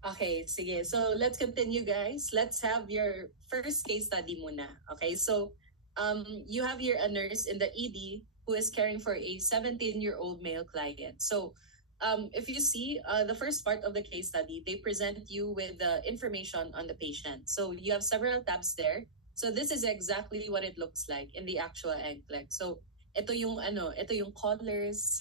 Okay, sige. So let's continue, guys. Let's have your first case study muna. Okay, so you have here a nurse in the ED who is caring for a 17-year-old male client. So if you see the first part of the case study, they present you with the information on the patient. So you have several tabs there. So this is exactly what it looks like in the actual NCLEX. So ito yung colors,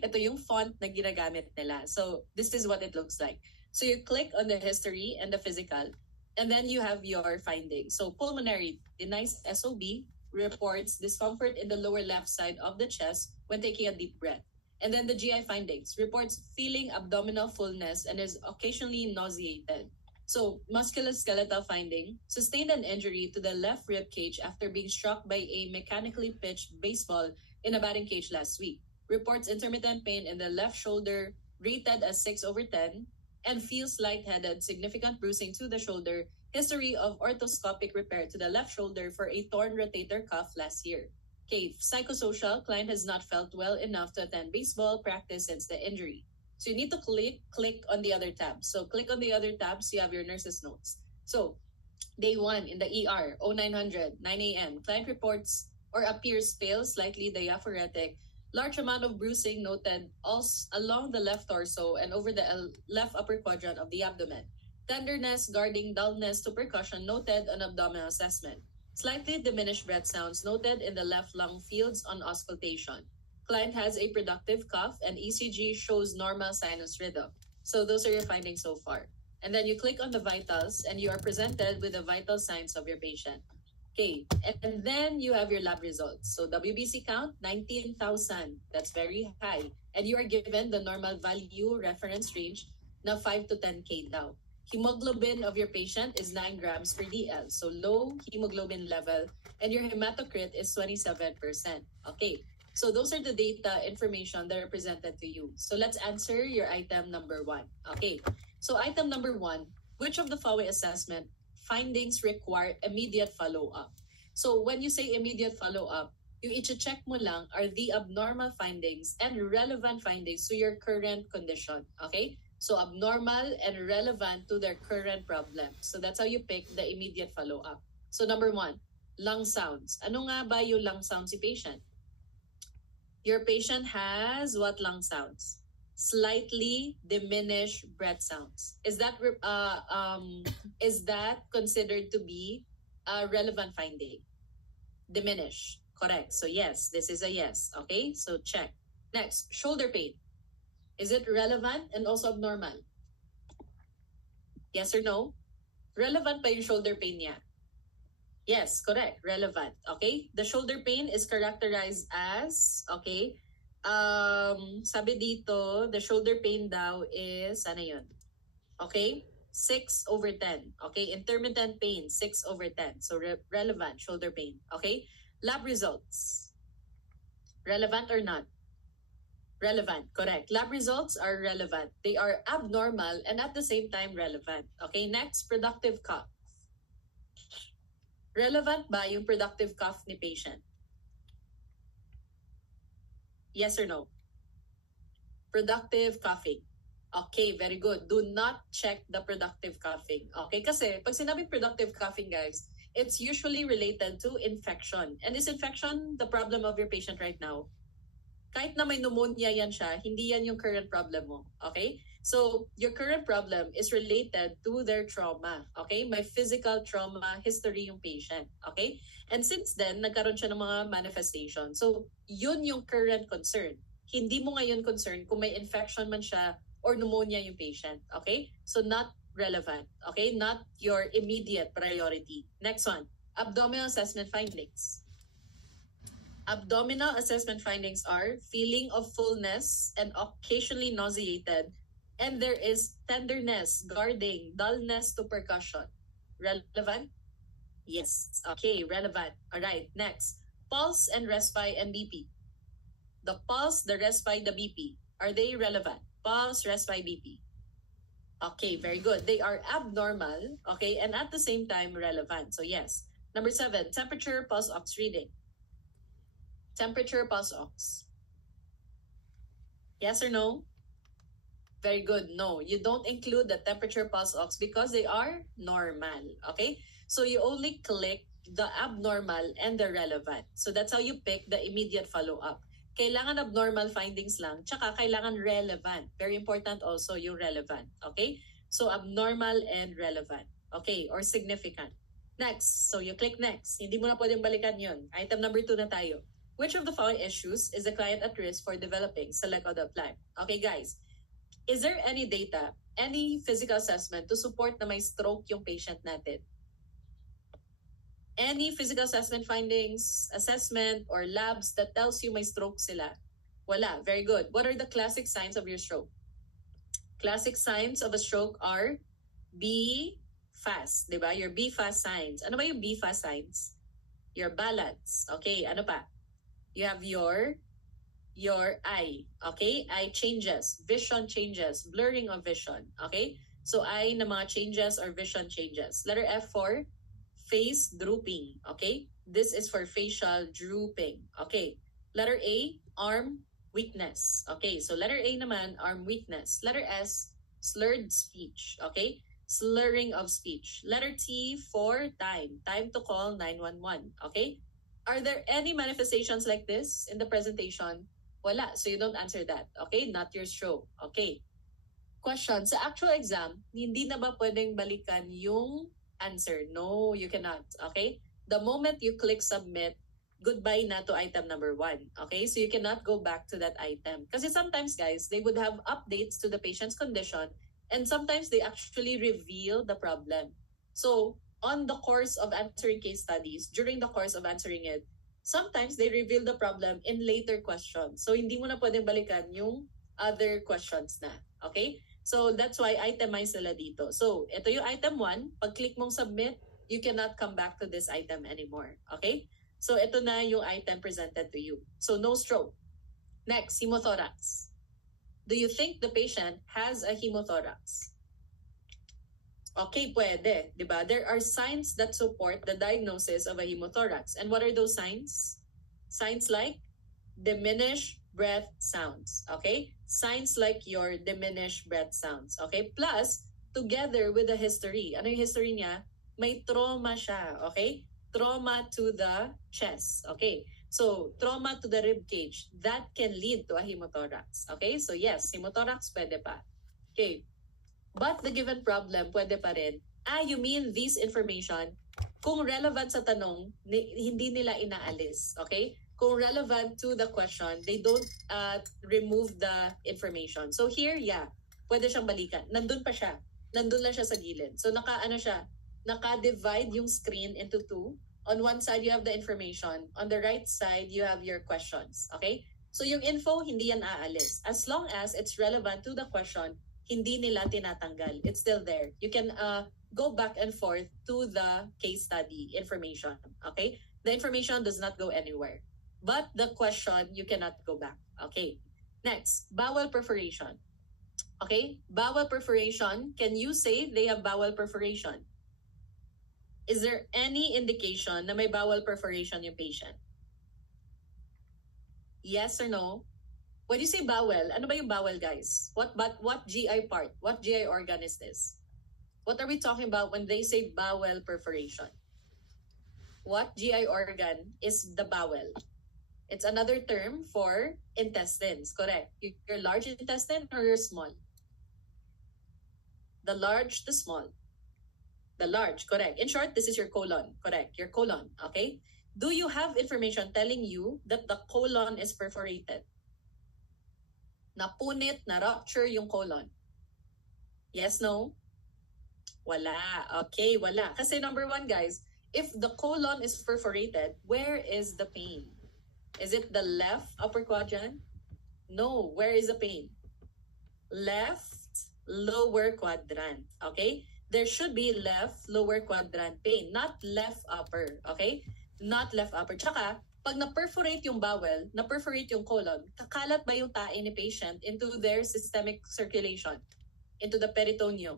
ito yung font na ginagamit nila. So this is what it looks like. So you click on the history and the physical, and then you have your findings. So pulmonary, the nice SOB reports discomfort in the lower left side of the chest when taking a deep breath. And then the GI findings reports feeling abdominal fullness and is occasionally nauseated. So musculoskeletal finding, sustained an injury to the left rib cage after being struck by a mechanically pitched baseball in a batting cage last week. Reports intermittent pain in the left shoulder rated as 6/10 and feels lightheaded, significant bruising to the shoulder, history of orthoscopic repair to the left shoulder for a torn rotator cuff last year. Okay, psychosocial, client has not felt well enough to attend baseball practice since the injury. So you need to click on the other tabs. So click on the other tabs, you have your nurse's notes. So day 1 in the ER, 0900, 9 a.m. Client reports or appears pale, slightly diaphoretic, large amount of bruising noted also along the left torso and over the left upper quadrant of the abdomen. Tenderness, guarding, dullness to percussion noted on abdominal assessment. Slightly diminished breath sounds noted in the left lung fields on auscultation. Client has a productive cough and ECG shows normal sinus rhythm. So those are your findings so far. And then you click on the vitals and you are presented with the vital signs of your patient. Okay, and then you have your lab results. So WBC count, 19,000. That's very high. And you are given the normal value reference range na 5 to 10K daw. Hemoglobin of your patient is 9 grams per DL. So low hemoglobin level. And your hematocrit is 27%. Okay, so those are the data information that are presented to you. So let's answer your item number 1. Okay, so item number 1, which of the following assessment findings require immediate follow-up? So when you say immediate follow-up, yung i-check mo lang are the abnormal findings and relevant findings to your current condition. Okay? So abnormal and relevant to their current problem. So that's how you pick the immediate follow-up. So number 1, lung sounds. Ano nga ba yung lung sounds si patient? Your patient has what lung sounds? Slightly diminished breath sounds. Is that considered to be a relevant finding? Diminish. Correct. So yes, this is a yes. Okay, so check. Next, shoulder pain. Is it relevant and also abnormal? Yes or no? Relevant pa yung shoulder pain niya? Yes, correct. Relevant. Okay? The shoulder pain is characterized as, okay, sabi dito, the shoulder pain daw is, ano yun? Okay? 6/10. Okay? Intermittent pain, 6/10. So, relevant, shoulder pain. Okay? Lab results. Relevant or not? Relevant, correct. Lab results are relevant. They are abnormal and at the same time relevant. Okay? Next, productive cough. Relevant ba yung productive cough ni patient? Yes or no? Productive coughing. Okay, very good. Do not check the productive coughing. Okay, kasi pag sinabing productive coughing, guys, it's usually related to infection. And is infection the problem of your patient right now? Kahit na may pneumonia yan siya, hindi yan yung current problem mo. Okay? So, your current problem is related to their trauma. Okay? May physical trauma history yung patient. Okay? And since then, nagkaroon siya ng mga manifestation. So, yun yung current concern. Hindi mo ngayon concern kung may infection man siya or pneumonia yung patient. Okay? So, not relevant. Okay? Not your immediate priority. Next one. Abdominal assessment findings. Abdominal assessment findings are feeling of fullness and occasionally nauseated, and there is tenderness, guarding, dullness to percussion. Relevant? Yes. Okay, relevant. All right, next. Pulse and respite and BP. The pulse, the respite, the BP. Are they relevant? Pulse, respite, BP. Okay, very good. They are abnormal, okay, and at the same time relevant. So yes. Number 7, temperature, pulse ox reading. Temperature, pulse ox. Yes or no? Very good. No, you don't include the temperature pulse ox because they are normal. Okay? So you only click the abnormal and the relevant. So that's how you pick the immediate follow-up. Kailangan abnormal findings lang, tsaka kailangan relevant. Very important also yung relevant. Okay? So abnormal and relevant. Okay? Or significant. Next. So you click next. Hindi mo na pwedeng balikan yun. Item number 2 na tayo. Which of the following issues is the client at risk for developing? Select or apply. Okay, guys. Is there any data, any physical assessment to support na may stroke yung patient natin? Any physical assessment findings, assessment, or labs that tells you may stroke sila? Wala. Very good. What are the classic signs of your stroke? Classic signs of a stroke are B fast, di ba? Your B fast signs. Ano ba yung B fast signs? Your balance. Okay, ano pa? You have your eye, okay? Eye changes, vision changes, blurring of vision, okay? So eye na mga changes or vision changes. Letter F for face drooping, okay? This is for facial drooping, okay? Letter A, arm weakness, okay? So letter A naman, arm weakness. Letter S, slurred speech, okay? Slurring of speech. Letter T for time to call 911, okay? Are there any manifestations like this in the presentation? Wala. So you don't answer that. Okay? Not your stroke. Okay. Question. Sa actual exam, hindi na ba pwedeng balikan yung answer? No, you cannot. Okay? The moment you click submit, goodbye na to item number 1. Okay? So you cannot go back to that item. Kasi sometimes, guys, they would have updates to the patient's condition and sometimes they actually reveal the problem. So, on the course of answering case studies, during the course of answering it, sometimes they reveal the problem in later questions. So, hindi mo na pwedeng balikan yung other questions na. Okay? So, that's why itemize sila dito. So, ito yung item 1. Pag click mong submit, you cannot come back to this item anymore. Okay? So, ito na yung item presented to you. So, no stroke. Next, hemothorax. Do you think the patient has a hemothorax? Okay, pwede, di ba? There are signs that support the diagnosis of a hemothorax. And what are those signs? Signs like diminished breath sounds, okay? Signs like your diminished breath sounds, okay? Plus, together with the history. Ano yung history niya? May trauma siya, okay? Trauma to the chest, okay? So, trauma to the rib cage. That can lead to a hemothorax, okay? So, yes, hemothorax pwede pa. Okay. But the given problem, pwede pa rin. You mean this information, kung relevant sa tanong, hindi nila inaalis. Okay? Kung relevant to the question, they don't remove the information. So here, yeah, pwede siyang balikan. Nandun pa siya. Nandun lang siya sa gilid. So naka-divide yung screen into 2. On one side, you have the information. On the right side, you have your questions. Okay? So yung info, hindi yan aalis. As long as it's relevant to the question, hindi nila tinatanggal. It's still there. You can go back and forth to the case study information. Okay? The information does not go anywhere. But the question, you cannot go back. Okay? Next, bowel perforation. Okay? Bowel perforation. Can you say they have bowel perforation? Is there any indication na may bowel perforation yung patient? Yes or no? When you say bowel, ano ba yung bowel, guys? What GI part? What GI organ is this? What are we talking about when they say bowel perforation? What GI organ is the bowel? It's another term for intestines, correct? Your large intestine or your small? The large, the small. The large, correct. In short, this is your colon, correct? Your colon, okay? Do you have information telling you that the colon is perforated? Napunit, na-rupture yung colon? Yes, no? Wala. Okay, wala. Kasi number 1, guys, if the colon is perforated, where is the pain? Is it the left upper quadrant? No. Where is the pain? Left lower quadrant. Okay? There should be left lower quadrant pain, not left upper. Okay? Not left upper. Tsaka, pag na-perforate yung bowel, na-perforate yung colon, kakalat ba yung tae ni patient into their systemic circulation, into the peritoneum?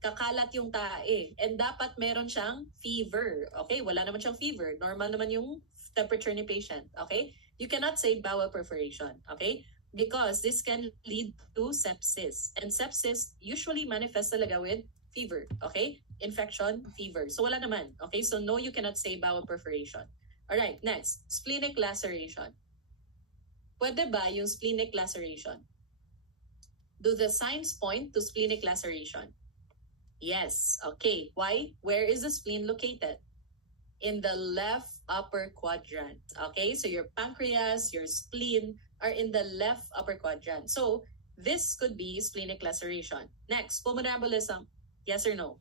Kakalat yung tae. And dapat meron siyang fever. Okay? Wala naman siyang fever. Normal naman yung temperature ni patient. Okay? You cannot say bowel perforation. Okay? because this can lead to sepsis. And sepsis usually manifests talaga with fever, okay? Infection, fever. So wala naman, okay? So no, you cannot say bowel perforation. All right, next, splenic laceration. Pwede ba yung splenic laceration? Do the signs point to splenic laceration? Yes, okay. Why? Where is the spleen located? In the left upper quadrant. Okay, so your pancreas, your spleen are in the left upper quadrant. So this could be splenic laceration. Next, pulmonary embolism. Yes or no?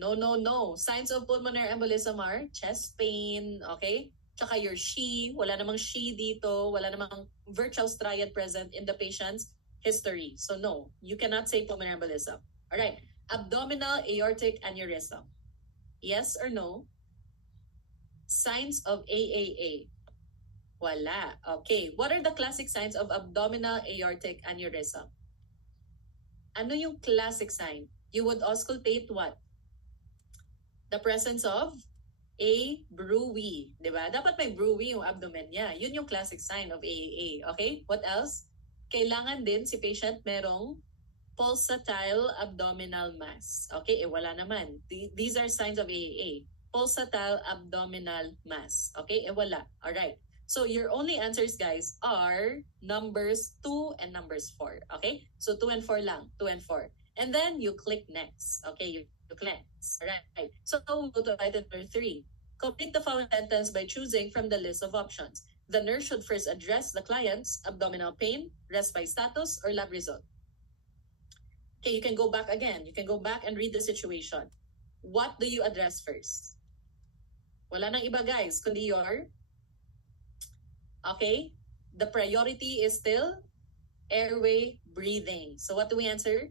No, no, no. Signs of pulmonary embolism are chest pain, okay? Tsaka your SHE, wala namang SHE dito, wala namang virtual striate present in the patient's history. So no, you cannot say pulmonary embolism. All right, abdominal aortic aneurysm. Yes or no? Signs of AAA. Wala. Okay. What are the classic signs of abdominal aortic aneurysm? Ano yung classic sign? You would auscultate what? The presence of a bruit. Diba? Dapat may bruit yung abdomen niya. Yun yung classic sign of AAA. Okay? What else? Kailangan din si patient merong pulsatile abdominal mass. Okay? Wala naman. These are signs of AAA. Pulsatile abdominal mass. Okay? Wala. Alright. So your only answers, guys, are numbers 2 and numbers 4. Okay? So 2 and 4 lang. 2 and 4. And then you click next. Okay? You click next. Alright. So we'll go to item number 3. Complete the following sentence by choosing from the list of options. The nurse should first address the client's abdominal pain, respite status, or lab result. Okay, you can go back again. You can go back and read the situation. What do you address first? Wala nang iba, guys, kundi your... Okay, the priority is still airway breathing. So what do we answer?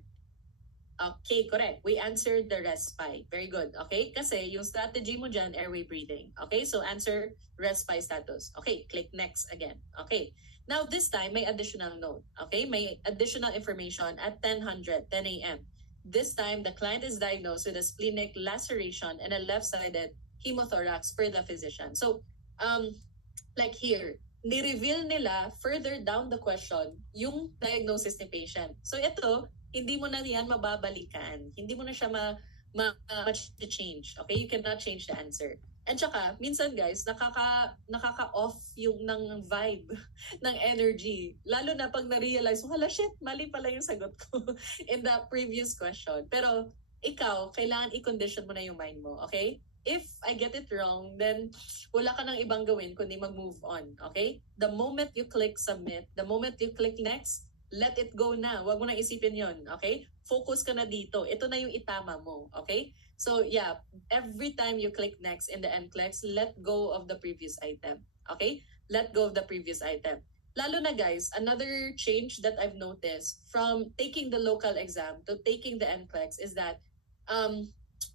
Okay, correct. We answered the respite. Very good. Okay, kasi yung strategy mo dyan, airway breathing. Okay, so answer respite status. Okay, click next again. Okay, now this time may additional note. Okay, may additional information at 10 a.m. This time, the client is diagnosed with a splenic laceration and a left-sided hemothorax per the physician. So, like here, ni-reveal nila further down the question yung diagnosis ni patient. So ito, hindi mo na yan mababalikan. Hindi mo na siya ma-change. Okay? You cannot change the answer. And tsaka, minsan guys, nakaka-off yung ng vibe, ng energy. Lalo na pag na-realize, wala shit, mali pala yung sagot ko in the previous question. Pero ikaw, kailangan i-condition mo na yung mind mo. Okay? If I get it wrong, then wala ka nang ibang gawin kundi mag-move on. Okay? The moment you click submit, the moment you click next, let it go na. Huwag mo nang isipin yon. Okay? Focus ka na dito. Ito na yung itama mo. Okay? So yeah, every time you click next in the NCLEX, let go of the previous item. Okay? Let go of the previous item. Lalo na guys, another change that I've noticed from taking the local exam to taking the NCLEX is that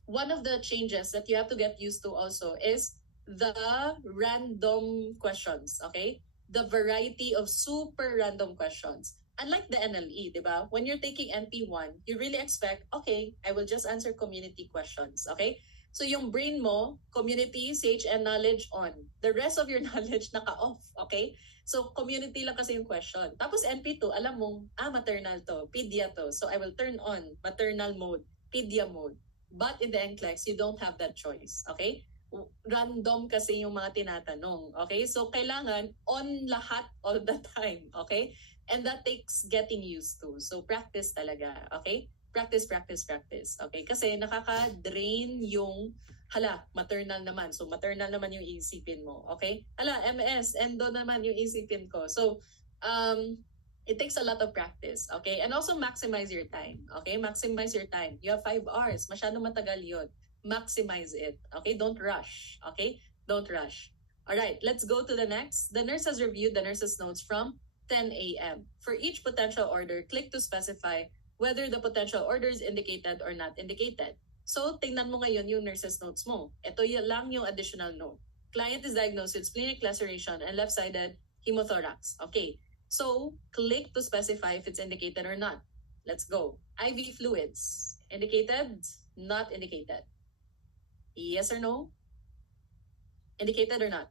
one of the changes that you have to get used to also is the random questions, okay? The variety of super random questions. Unlike the NLE, di ba? When you're taking NP1, you really expect, okay, I will just answer community questions, okay? So yung brain mo, community, CHN knowledge on. The rest of your knowledge naka-off, okay? So community lang kasi yung question. Tapos NP2, alam mong, maternal to, pedia to. So I will turn on maternal mode, pedia mode. But in the NCLEX, you don't have that choice. Okay? Random kasi yung mga tinatanong. Okay? So, kailangan on lahat all the time. Okay? And that takes getting used to. So, practice talaga. Okay? Practice, practice, practice. Okay? Kasi nakaka-drain yung, maternal naman. So, maternal naman yung isipin mo. Okay? MS, endo naman yung isipin ko. So, it takes a lot of practice, okay? And also maximize your time, okay? Maximize your time. You have 5 hours. Masyadong matagal yun. Maximize it, okay? Don't rush, okay? Don't rush. All right, let's go to the next. The nurse has reviewed the nurse's notes from 10 a.m. For each potential order, click to specify whether the potential order is indicated or not indicated. So, tingnan mo ngayon yung nurse's notes mo. Ito lang yung additional note. Client is diagnosed with splenic laceration and left-sided hemothorax. Okay. So, click to specify if it's indicated or not. Let's go. IV fluids. Indicated? Not indicated. Yes or no? Indicated or not?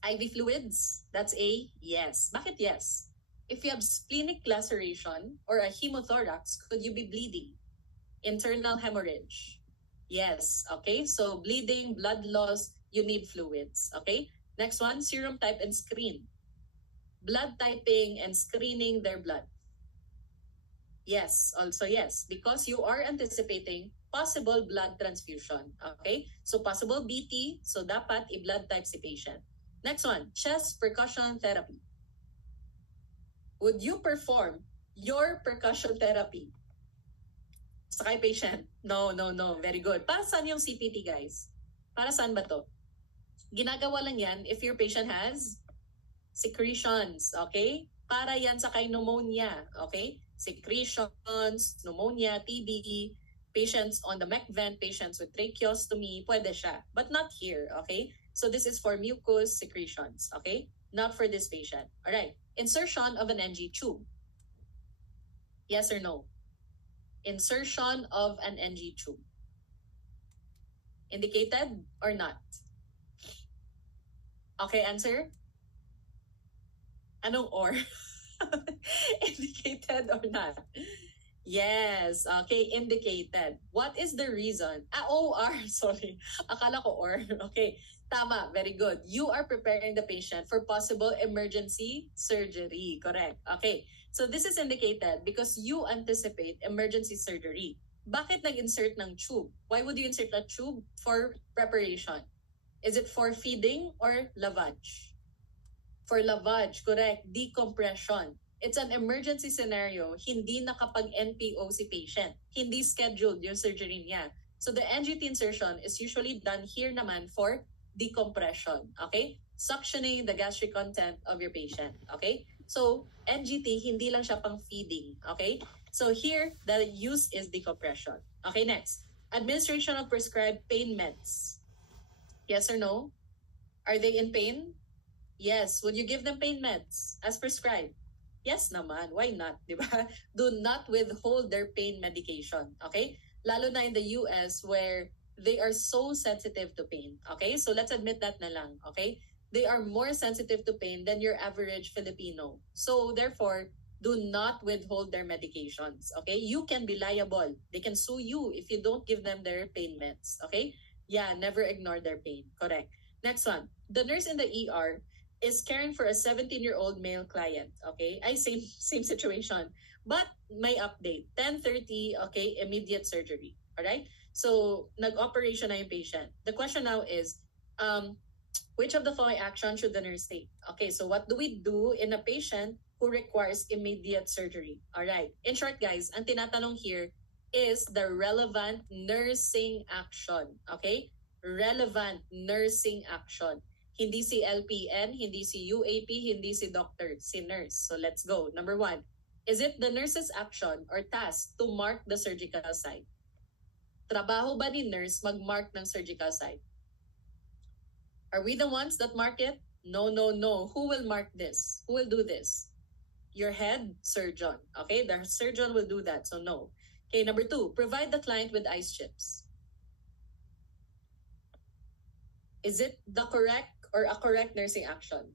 IV fluids? That's a yes. Bakit yes? If you have splenic laceration or a hemothorax, could you be bleeding? Internal hemorrhage. Yes. Okay. So bleeding, blood loss, you need fluids. Okay. Next one, serum type and screen. Blood typing and screening their blood. Yes, also yes, because you are anticipating possible blood transfusion. Okay? So possible BT, so dapat i-blood type si patient. Next one, chest percussion therapy. Would you perform your percussion therapy sa kay patient? No, no, no. Very good. Para saan yung CPT, guys? Para saan ba to? Ginagawa lang yan if your patient has secretions, okay? Para yan sa kay pneumonia, okay? Secretions, pneumonia, TB, patients on the MEC vent, patients with tracheostomy, pwede siya. But not here, okay? So this is for mucus secretions, okay? Not for this patient. All right. Insertion of an NG tube. Yes or no? Insertion of an NG tube. Indicated or not? Okay, answer? Anong or? Indicated or not? Yes. Okay, indicated. What is the reason? OR. Sorry. Akala ko or. Okay. Tama. Very good. You are preparing the patient for possible emergency surgery. Correct. Okay. So this is indicated because you anticipate emergency surgery. Bakit nag-insert ng tube? Why would you insert a tube for preparation? Is it for feeding or lavage? For lavage, correct. Decompression. It's an emergency scenario. Hindi nakapag-NPO si patient. Hindi scheduled yung surgery niya. So the NGT insertion is usually done here naman for decompression. Okay? Suctioning the gastric content of your patient. Okay? So NGT, hindi lang siya pang feeding. Okay? So here, the use is decompression. Okay, next. Administration of prescribed pain meds. Yes or no? Are they in pain? Yes. Would you give them pain meds as prescribed? Yes naman. Why not? Diba? Do not withhold their pain medication. Okay? Lalo na in the US where they are so sensitive to pain. Okay? So let's admit that na lang. Okay? They are more sensitive to pain than your average Filipino. So therefore, do not withhold their medications. Okay? You can be liable. They can sue you if you don't give them their pain meds. Okay? Yeah, never ignore their pain. Correct. Next one. The nurse in the ER is caring for a 17-year-old male client. Okay? Ay, same situation. But may update. 10:30, okay, immediate surgery. Alright? So, nag-operation na yung patient. The question now is, which of the following action should the nurse take? Okay, so what do we do in a patient who requires immediate surgery? Alright. In short, guys, ang tinatanong here is the relevant nursing action. Okay? Relevant nursing action. Hindi si LPN, hindi si UAP, hindi si doctor, si nurse. So let's go. Number 1, is it the nurse's action or task to mark the surgical site? Trabaho ba ni nurse mag-mark ng surgical site? Are we the ones that mark it? No, no, no. Who will mark this? Who will do this? Your head surgeon. Okay, the surgeon will do that. So no. Okay, number 2, provide the client with ice chips. Is it the correct or a correct nursing action?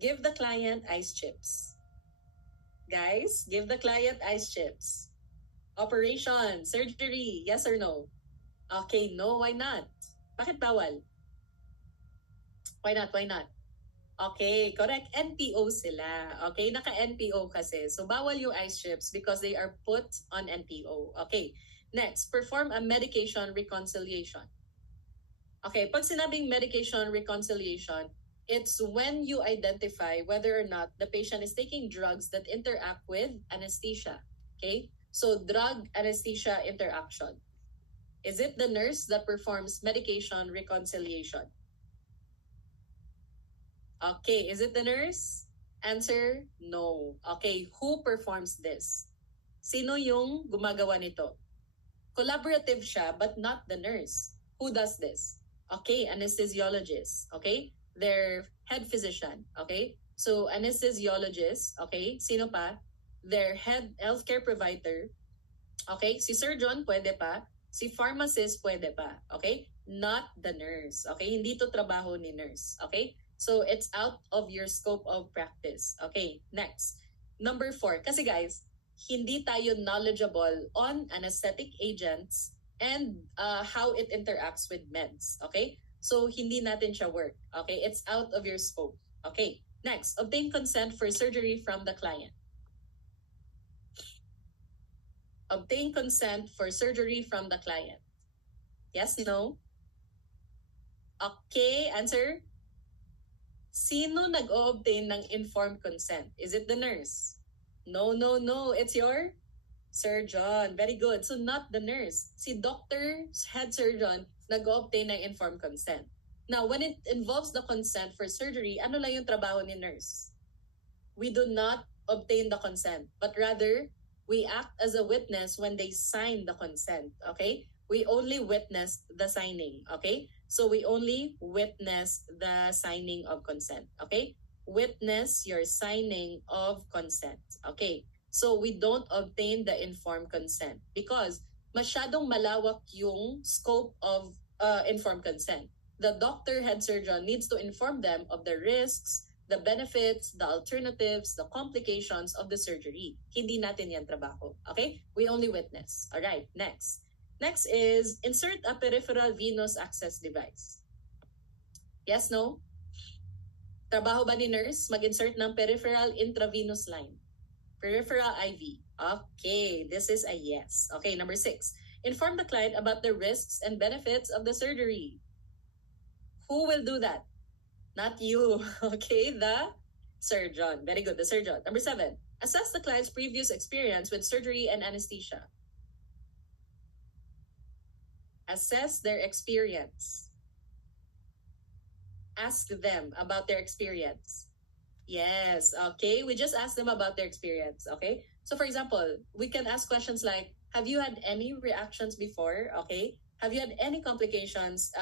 Give the client ice chips. Guys, give the client ice chips. Operation, surgery, yes or no? Okay, no, why not? Bakit bawal? Why not? Why not? Okay, correct. NPO sila. Okay, naka-NPO kasi. So, bawal yung ice chips because they are put on NPO. Okay, next, perform a medication reconciliation. Okay, pag sinabing medication reconciliation, it's when you identify whether or not the patient is taking drugs that interact with anesthesia. Okay, so drug anesthesia interaction. Is it the nurse that performs medication reconciliation? Okay, is it the nurse? Answer, no. Okay, who performs this? Sino yung gumagawa nito? Collaborative siya, but not the nurse. Who does this? Okay, anesthesiologist. Okay, their head physician. Okay, so anesthesiologist. Okay, sino pa? Their head healthcare provider. Okay, si surgeon pwede pa. Si pharmacist pwede pa. Okay, not the nurse. Okay, hindi to trabaho ni nurse. Okay, so it's out of your scope of practice. Okay, next. Number 4, kasi guys, hindi tayo knowledgeable on anesthetic agents and how it interacts with meds. Okay? So, hindi natin siya work. Okay? It's out of your scope. Okay? Next, obtain consent for surgery from the client. Obtain consent for surgery from the client. Yes, no? Okay, answer. Sino nag-o-obtain ng informed consent? Is it the nurse? No, no, no. It's your surgeon. Very good. So not the nurse. Si doctor, head surgeon, nag-o-obtain ng informed consent. Now, when it involves the consent for surgery, ano lang yung trabaho ni nurse? We do not obtain the consent, but rather, we act as a witness when they sign the consent. Okay? We only witness the signing. Okay? So we only witness the signing of consent. Okay? Witness your signing of consent. Okay? So we don't obtain the informed consent because masyadong malawak yung scope of informed consent. The doctor, head surgeon needs to inform them of the risks, the benefits, the alternatives, the complications of the surgery. Hindi natin yan trabaho. Okay? We only witness. Alright, next. Next is insert a peripheral venous access device. Yes, no? Trabaho ba ni nurse mag-insert ng peripheral intravenous line? Peripheral IV. Okay, this is a yes. Okay, number 6. Inform the client about the risks and benefits of the surgery. Who will do that? Not you. Okay, the surgeon. Very good, the surgeon. Number 7. Assess the client's previous experience with surgery and anesthesia. Assess their experience. Ask them about their experience. Yes, okay. We just ask them about their experience, okay? So for example, we can ask questions like, have you had any reactions before, okay? Have you had any complications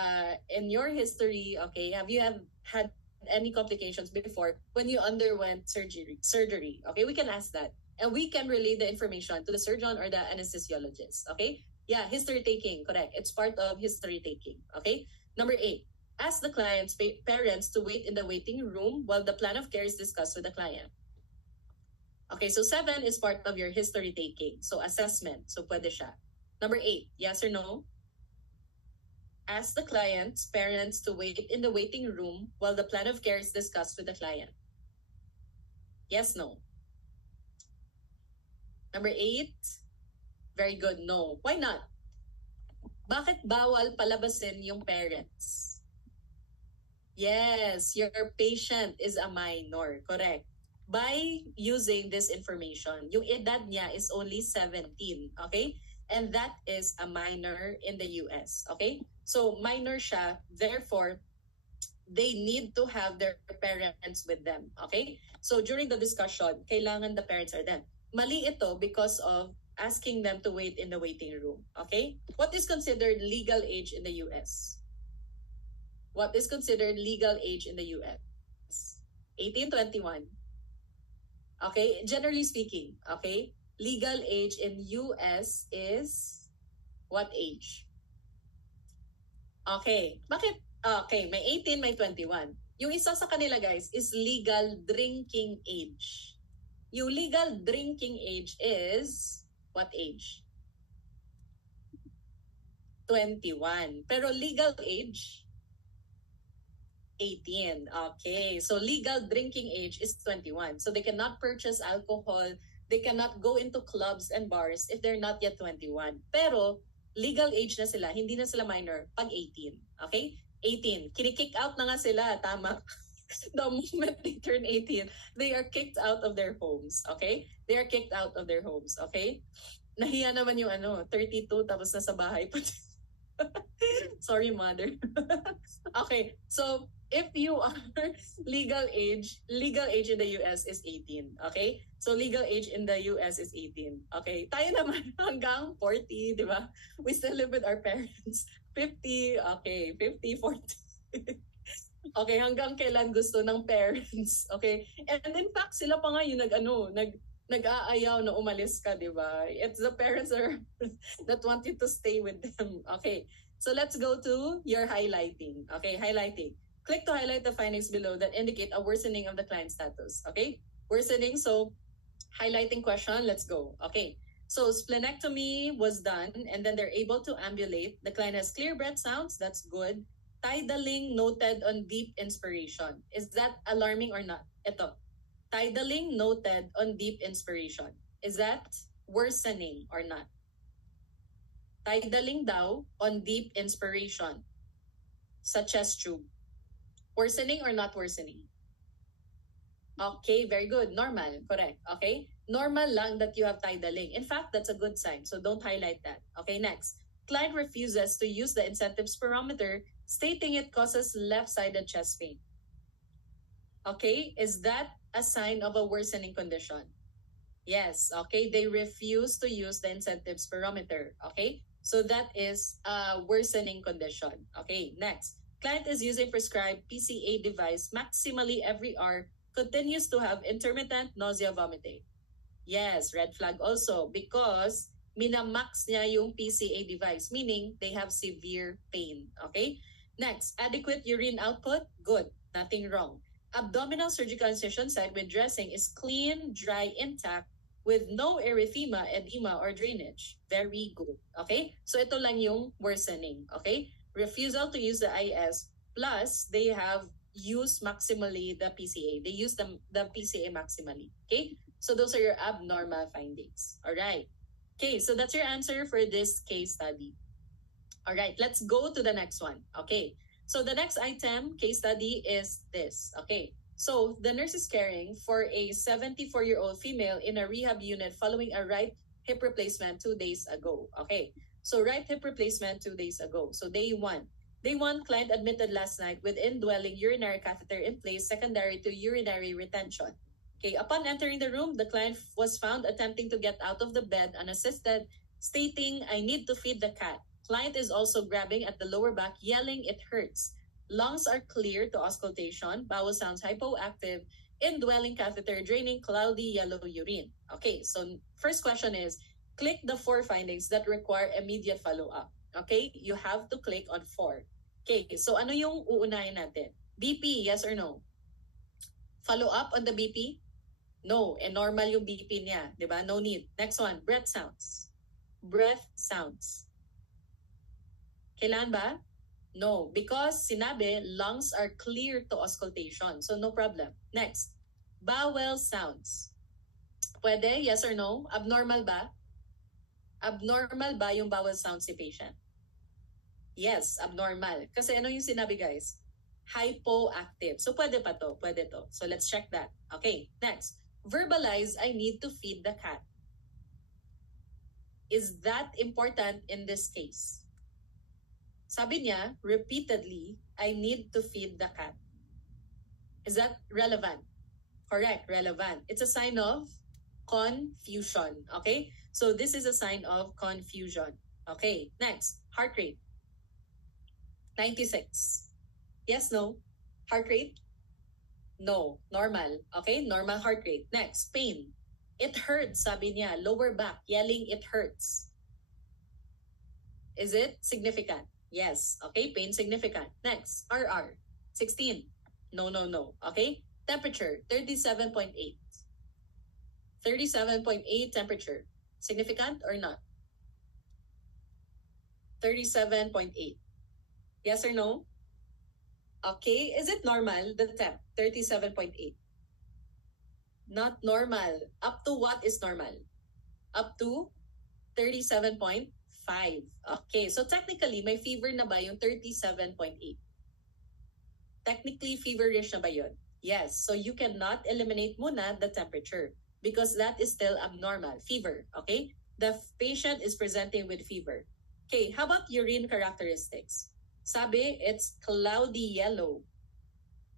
in your history, okay? Have you had any complications before when you underwent surgery, okay? We can ask that. And we can relay the information to the surgeon or the anesthesiologist, okay? Yeah, history taking, correct. It's part of history taking, okay? Number 8, ask the client's parents to wait in the waiting room while the plan of care is discussed with the client. Okay, so 7 is part of your history taking. So assessment, so pwede siya. Number 8, yes or no? Ask the client's parents to wait in the waiting room while the plan of care is discussed with the client. Yes, no? Number 8, very good, no. Why not? Bakit bawal palabasin yung parents? Yes, your patient is a minor, correct. By using this information, yung edad niya is only 17, okay? And that is a minor in the US, okay? So minor siya, therefore, they need to have their parents with them, okay? So during the discussion, kailangan the parents are them. Mali ito because of asking them to wait in the waiting room, okay? What is considered legal age in the US? What is considered legal age in the US? 18, 21. Okay, generally speaking, okay? Legal age in US is what age? Okay, bakit? Okay, may 18, may 21. Yung isa sa kanila guys is legal drinking age. Yung legal drinking age is what age? 21. Pero legal age? 18. Okay, so legal drinking age is 21. So they cannot purchase alcohol, they cannot go into clubs and bars if they're not yet 21. Pero legal age na sila, hindi na sila minor pag 18. Okay? 18. Kinikick out na nga sila, tama. The moment they turn 18, they are kicked out of their homes. Okay? They are kicked out of their homes. Okay? Nahiya naman yung 32 tapos nasa bahay pa. Sorry, mother. Okay, so if you are legal age in the US is 18. Okay? So legal age in the US is 18. Okay? Tayo naman hanggang 40, di ba? We still live with our parents. 50, okay, 50, 40. Okay, hanggang kailan gusto ng parents. Okay? And in fact, sila pa nga yung nag-aayaw na umalis ka, di ba? It's the parents that want you to stay with them. Okay, so let's go to your highlighting. Okay, highlighting. Click to highlight the findings below that indicate a worsening of the client status. Okay, worsening. So Highlighting question, let's go. Okay. So splenectomy was done and then they're able to ambulate. The client has clear breath sounds. That's good. Tidalling noted on deep inspiration. Is that alarming or not? Ito. Tidalling noted on deep inspiration. Is that worsening or not? Tidalling daw on deep inspiration sa chest tube. Worsening or not worsening? Okay, very good. Normal, correct. Okay? Normal lang that you have tidalling. In fact, that's a good sign. So don't highlight that. Okay, next. Client refuses to use the incentive spirometer, stating it causes left-sided chest pain. Okay, is that a sign of a worsening condition? Yes, okay. They refuse to use the incentive spirometer. Okay, so that is a worsening condition. Okay, next. Client is using prescribed PCA device maximally every hour, continues to have intermittent nausea, vomiting. Yes, red flag also because minamax niya yung PCA device, meaning they have severe pain. Okay? Next, adequate urine output, good, nothing wrong. Abdominal surgical incision site with dressing is clean, dry, intact, with no erythema, edema, or drainage. Very good. Okay? So ito lang yung worsening. Okay? Refusal to use the IS, plus they have used maximally the PCA. They use the PCA maximally. Okay? So those are your abnormal findings. All right. Okay, so that's your answer for this case study. All right, let's go to the next one. Okay, so the next item, case study, is this. Okay, so the nurse is caring for a 74-year-old female in a rehab unit following a right hip replacement 2 days ago. Okay, so right hip replacement 2 days ago. So day one. Day one, client admitted last night with indwelling urinary catheter in place secondary to urinary retention. Okay, upon entering the room, the client was found attempting to get out of the bed unassisted, stating, "I need to feed the cat." Client is also grabbing at the lower back, yelling, "It hurts." Lungs are clear to auscultation, bowel sounds hypoactive, indwelling catheter draining cloudy yellow urine. Okay, so first question is, click the 4 findings that require immediate follow-up. Okay, you have to click on 4. Okay, so ano yung uunahin natin? BP, yes or no? Follow up on the BP? No, normal yung BP niya, di ba? No need. Next one, breath sounds. Breath sounds. Kailan ba? No, because sinabi, lungs are clear to auscultation. So no problem. Next, bowel sounds. Pwede, yes or no? Abnormal ba? Abnormal ba yung bowel sounds si patient? Yes, abnormal. Kasi ano yung sinabi, guys? Hypoactive. So pwede pa to, pwede to. So let's check that. Okay, next. Verbalize, "I need to feed the cat." Is that important in this case? Sabi niya, repeatedly, "I need to feed the cat." Is that relevant? Correct, relevant. It's a sign of confusion. Okay? So this is a sign of confusion. Okay, next. Heart rate. 96. Yes, no? Heart rate? No, normal. Okay, normal heart rate. Next, pain. "It hurts," sabi niya. Lower back, yelling, "It hurts." Is it significant? Yes. Okay, pain significant. Next, RR. 16. No, no, no. Okay, temperature, 37.8. 37.8 temperature. Significant or not? 37.8. Yes or no? Okay, is it normal, the temp, 37.8? Not normal. Up to what is normal? Up to 37.5. Okay, so technically, may fever na ba yung 37.8? Technically, feverish na ba yun? Yes, so you cannot eliminate muna the temperature because that is still abnormal, fever, okay? The patient is presenting with fever. Okay, how about urine characteristics? Sabi, it's cloudy yellow.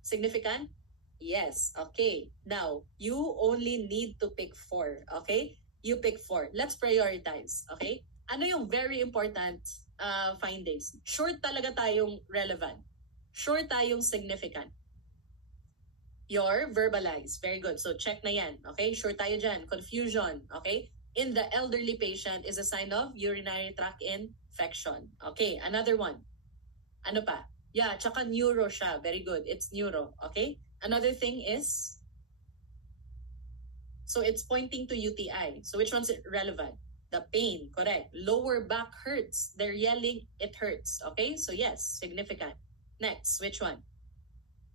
Significant? Yes. Okay. Now, you only need to pick 4. Okay? You pick 4. Let's prioritize. Okay? Ano yung very important findings? Sure talaga tayong relevant. Sure tayong significant. Your verbalize. Very good. So, check na yan. Okay? Sure tayo dyan. Confusion. Okay? In the elderly patient is a sign of urinary tract infection. Okay? Another one. Ano pa? Yeah, tsaka neuro siya. Very good. It's neuro. Okay? Another thing is So it's pointing to UTI. So which one's relevant? The pain, correct. Lower back hurts. They're yelling, it hurts. Okay, so yes, significant. Next, which one?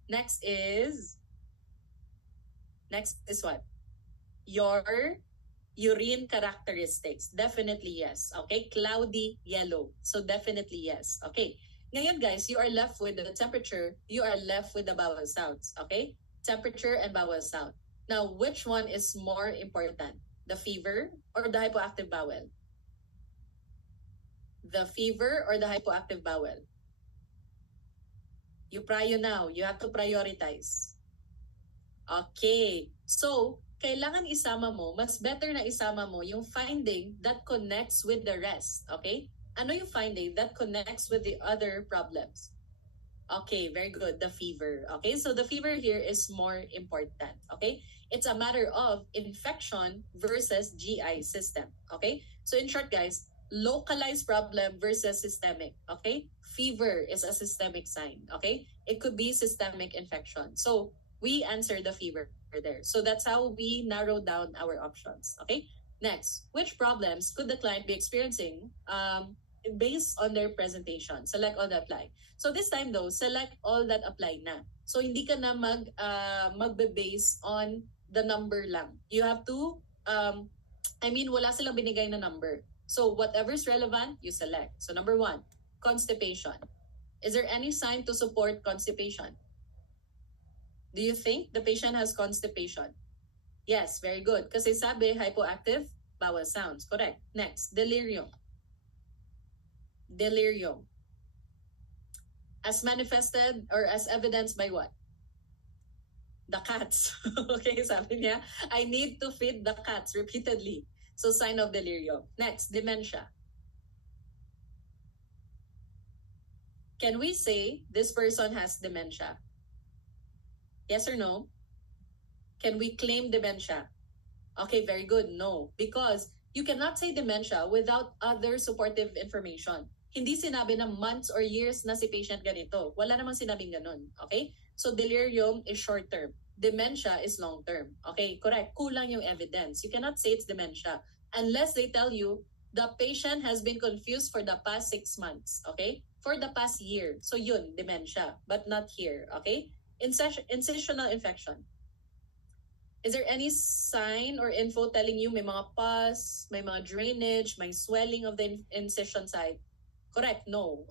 Next is what? Your urine characteristics. Definitely yes. Okay, cloudy yellow. So definitely yes. Okay. Ngayon guys, you are left with the temperature, you are left with the bowel sounds. Okay? Temperature and bowel sound. Now, which one is more important? The fever or the hypoactive bowel? The fever or the hypoactive bowel? You prio now. You have to prioritize. Okay. So, kailangan isama mo, mas better na isama mo yung finding that connects with the rest. Okay? Ano yung finding that connects with the other problems? Okay, very good. The fever. Okay, so the fever here is more important. Okay? It's a matter of infection versus GI system. Okay? So in short, guys, localized problem versus systemic. Okay? Fever is a systemic sign. Okay? It could be systemic infection. So we answer the fever there. So that's how we narrow down our options. Okay? Next, which problems could the client be experiencing based on their presentation? Select all that apply. So this time though, select all that apply na. So hindi ka na magbe-base on the number lang. You have to, wala silang binigay na number. So whatever's relevant, you select. So number 1, constipation. Is there any sign to support constipation? Do you think the patient has constipation? Yes, very good. Kasi sabi, hypoactive bowel sounds. Correct. Next, delirium. Delirium. As manifested or as evidenced by what? The cats. Okay, sabi niya, I need to feed the cats repeatedly. So sign of delirium. Next, dementia. Can we say this person has dementia? Yes or no? Can we claim dementia? Okay, very good. No. Because you cannot say dementia without other supportive information. Hindi sinabi na months or years na si patient ganito. Wala namang sinabing ganun. Okay? So delirium is short term. Dementia is long term. Okay, correct. Kulang yung evidence. You cannot say it's dementia unless they tell you the patient has been confused for the past 6 months. Okay? For the past year. So yun, dementia. But not here. Okay? Incisional infection. Is there any sign or info telling you may mga pus, may mga drainage, may swelling of the incision site? Correct, no.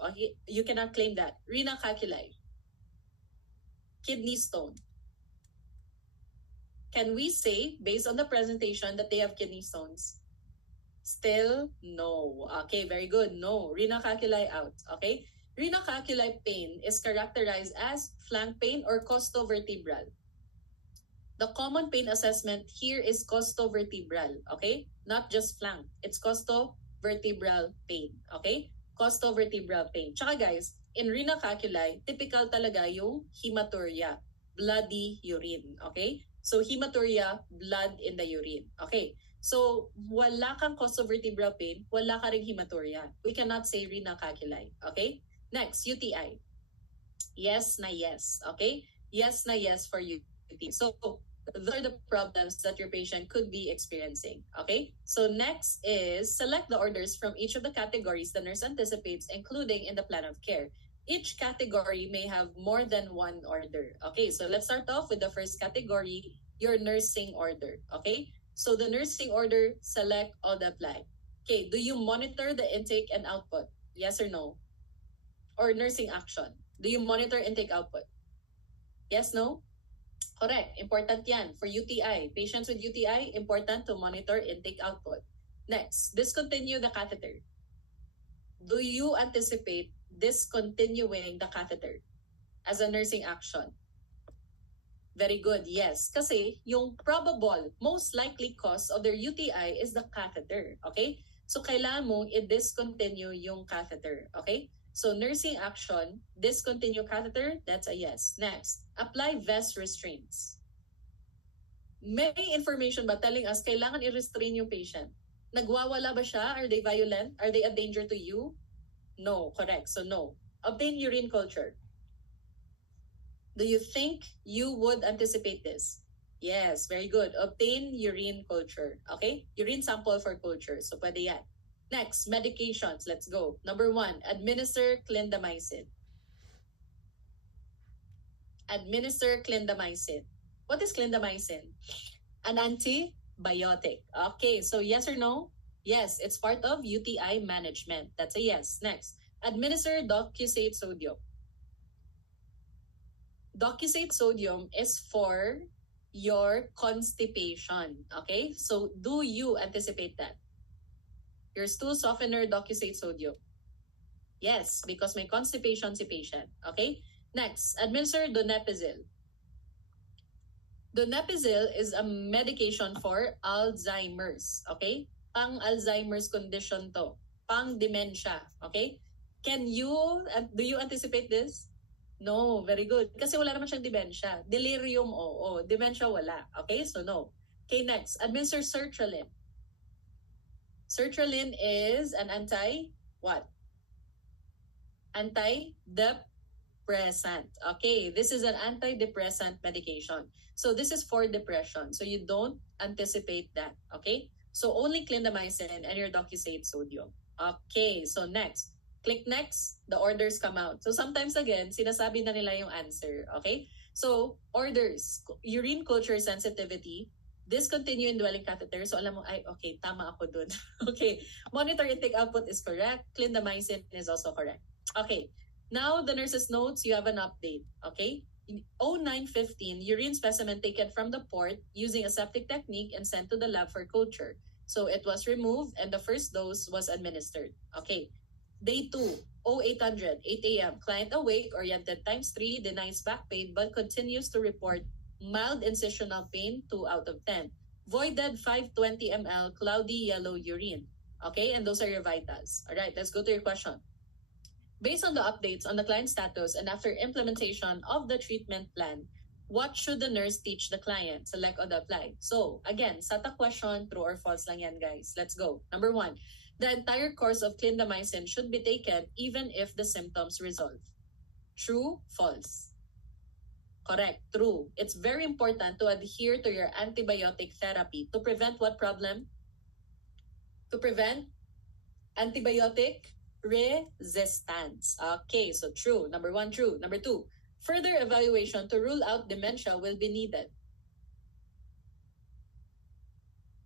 You cannot claim that. Renal calculi. Kidney stone. Can we say, based on the presentation, that they have kidney stones? Still, no. Okay, very good. No. Renal calculi out. Okay? Renal calculi pain is characterized as flank pain or costovertebral. The common pain assessment here is costovertebral, okay? Not just flank. It's costovertebral pain, okay? Costovertebral pain. Tsaka guys, in renal calculi, typical talaga yung hematuria, bloody urine, okay? So hematuria, blood in the urine, okay? So wala kang costovertebral pain, wala ka ring hematuria. We cannot say renal calculi, okay? Next, UTI. Yes na yes, okay? Yes na yes for UTI. So those are the problems that your patient could be experiencing. Okay, so next is select the orders from each of the categories the nurse anticipates, including in the plan of care. Each category may have more than one order. Okay, so let's start off with the first category, your nursing order. Okay, so the nursing order, select all the apply. Okay, do you monitor the intake and output? Yes or no? Or nursing action, do you monitor intake output? Yes, no? Correct. Important yan. For UTI, patients with UTI, important to monitor intake output. Next, discontinue the catheter. Do you anticipate discontinuing the catheter as a nursing action? Very good, yes. Kasi yung probable, most likely cause of their UTI is the catheter. Okay? So kailangan mong i-discontinue yung catheter. Okay? So nursing action, discontinue catheter, that's a yes. Next, apply vest restraints. May information ba telling us kailangan i-restrain yung patient? Nagwawala ba siya? Are they violent? Are they a danger to you? No, correct. So no. Obtain urine culture. Do you think you would anticipate this? Yes, very good. Obtain urine culture. Okay? Urine sample for culture. So, pwede yan. Next, medications. Let's go. Number 1, administer clindamycin. Administer clindamycin. What is clindamycin? An antibiotic. Okay, so yes or no? Yes, it's part of UTI management. That's a yes. Next, administer docusate sodium. Docusate sodium is for your constipation. Okay, so do you anticipate that? Your stool softener docusate sodium. Yes, because may constipation si patient. Okay, next, administer donepezil. Donepezil is a medication for Alzheimer's. Okay, pang Alzheimer's condition to, pang dementia. Okay, do you anticipate this? No, very good. Kasi wala naman siyang dementia. Delirium, oo. Dementia, wala. Okay, so no. Okay, next. Administer sertraline. Sertraline is an what? Antidepressant. Okay, this is an antidepressant medication. So this is for depression. So you don't anticipate that. Okay, so only clindamycin and your docusate sodium. Okay, so next. Click next, the orders come out. So sometimes again, sinasabi na nila yung answer. Okay? So, orders, urine culture sensitivity, discontinue indwelling catheter. So alam mo, ay, okay, tama ako dun. Okay. Monitor intake output is correct. Clindamycin is also correct. Okay. Now, the nurse's notes, you have an update. Okay? In 0915, urine specimen taken from the port using a septic technique and sent to the lab for culture. So it was removed and the first dose was administered. Okay. Day 2, 0800, 8 a.m. Client awake, oriented ×3, denies back pain but continues to report mild incisional pain, 2 out of 10. Voided 520 ml, cloudy yellow urine. Okay, and those are your vitals. All right, let's go to your question. Based on the updates on the client status and after implementation of the treatment plan, what should the nurse teach the client? Select or apply. So, again, SATA question, true or false lang yan, guys. Let's go. Number 1. The entire course of clindamycin should be taken even if the symptoms resolve. True, false? Correct, true. It's very important to adhere to your antibiotic therapy to prevent what problem? To prevent antibiotic resistance. Okay, so true. Number 1, true. Number 2, further evaluation to rule out dementia will be needed.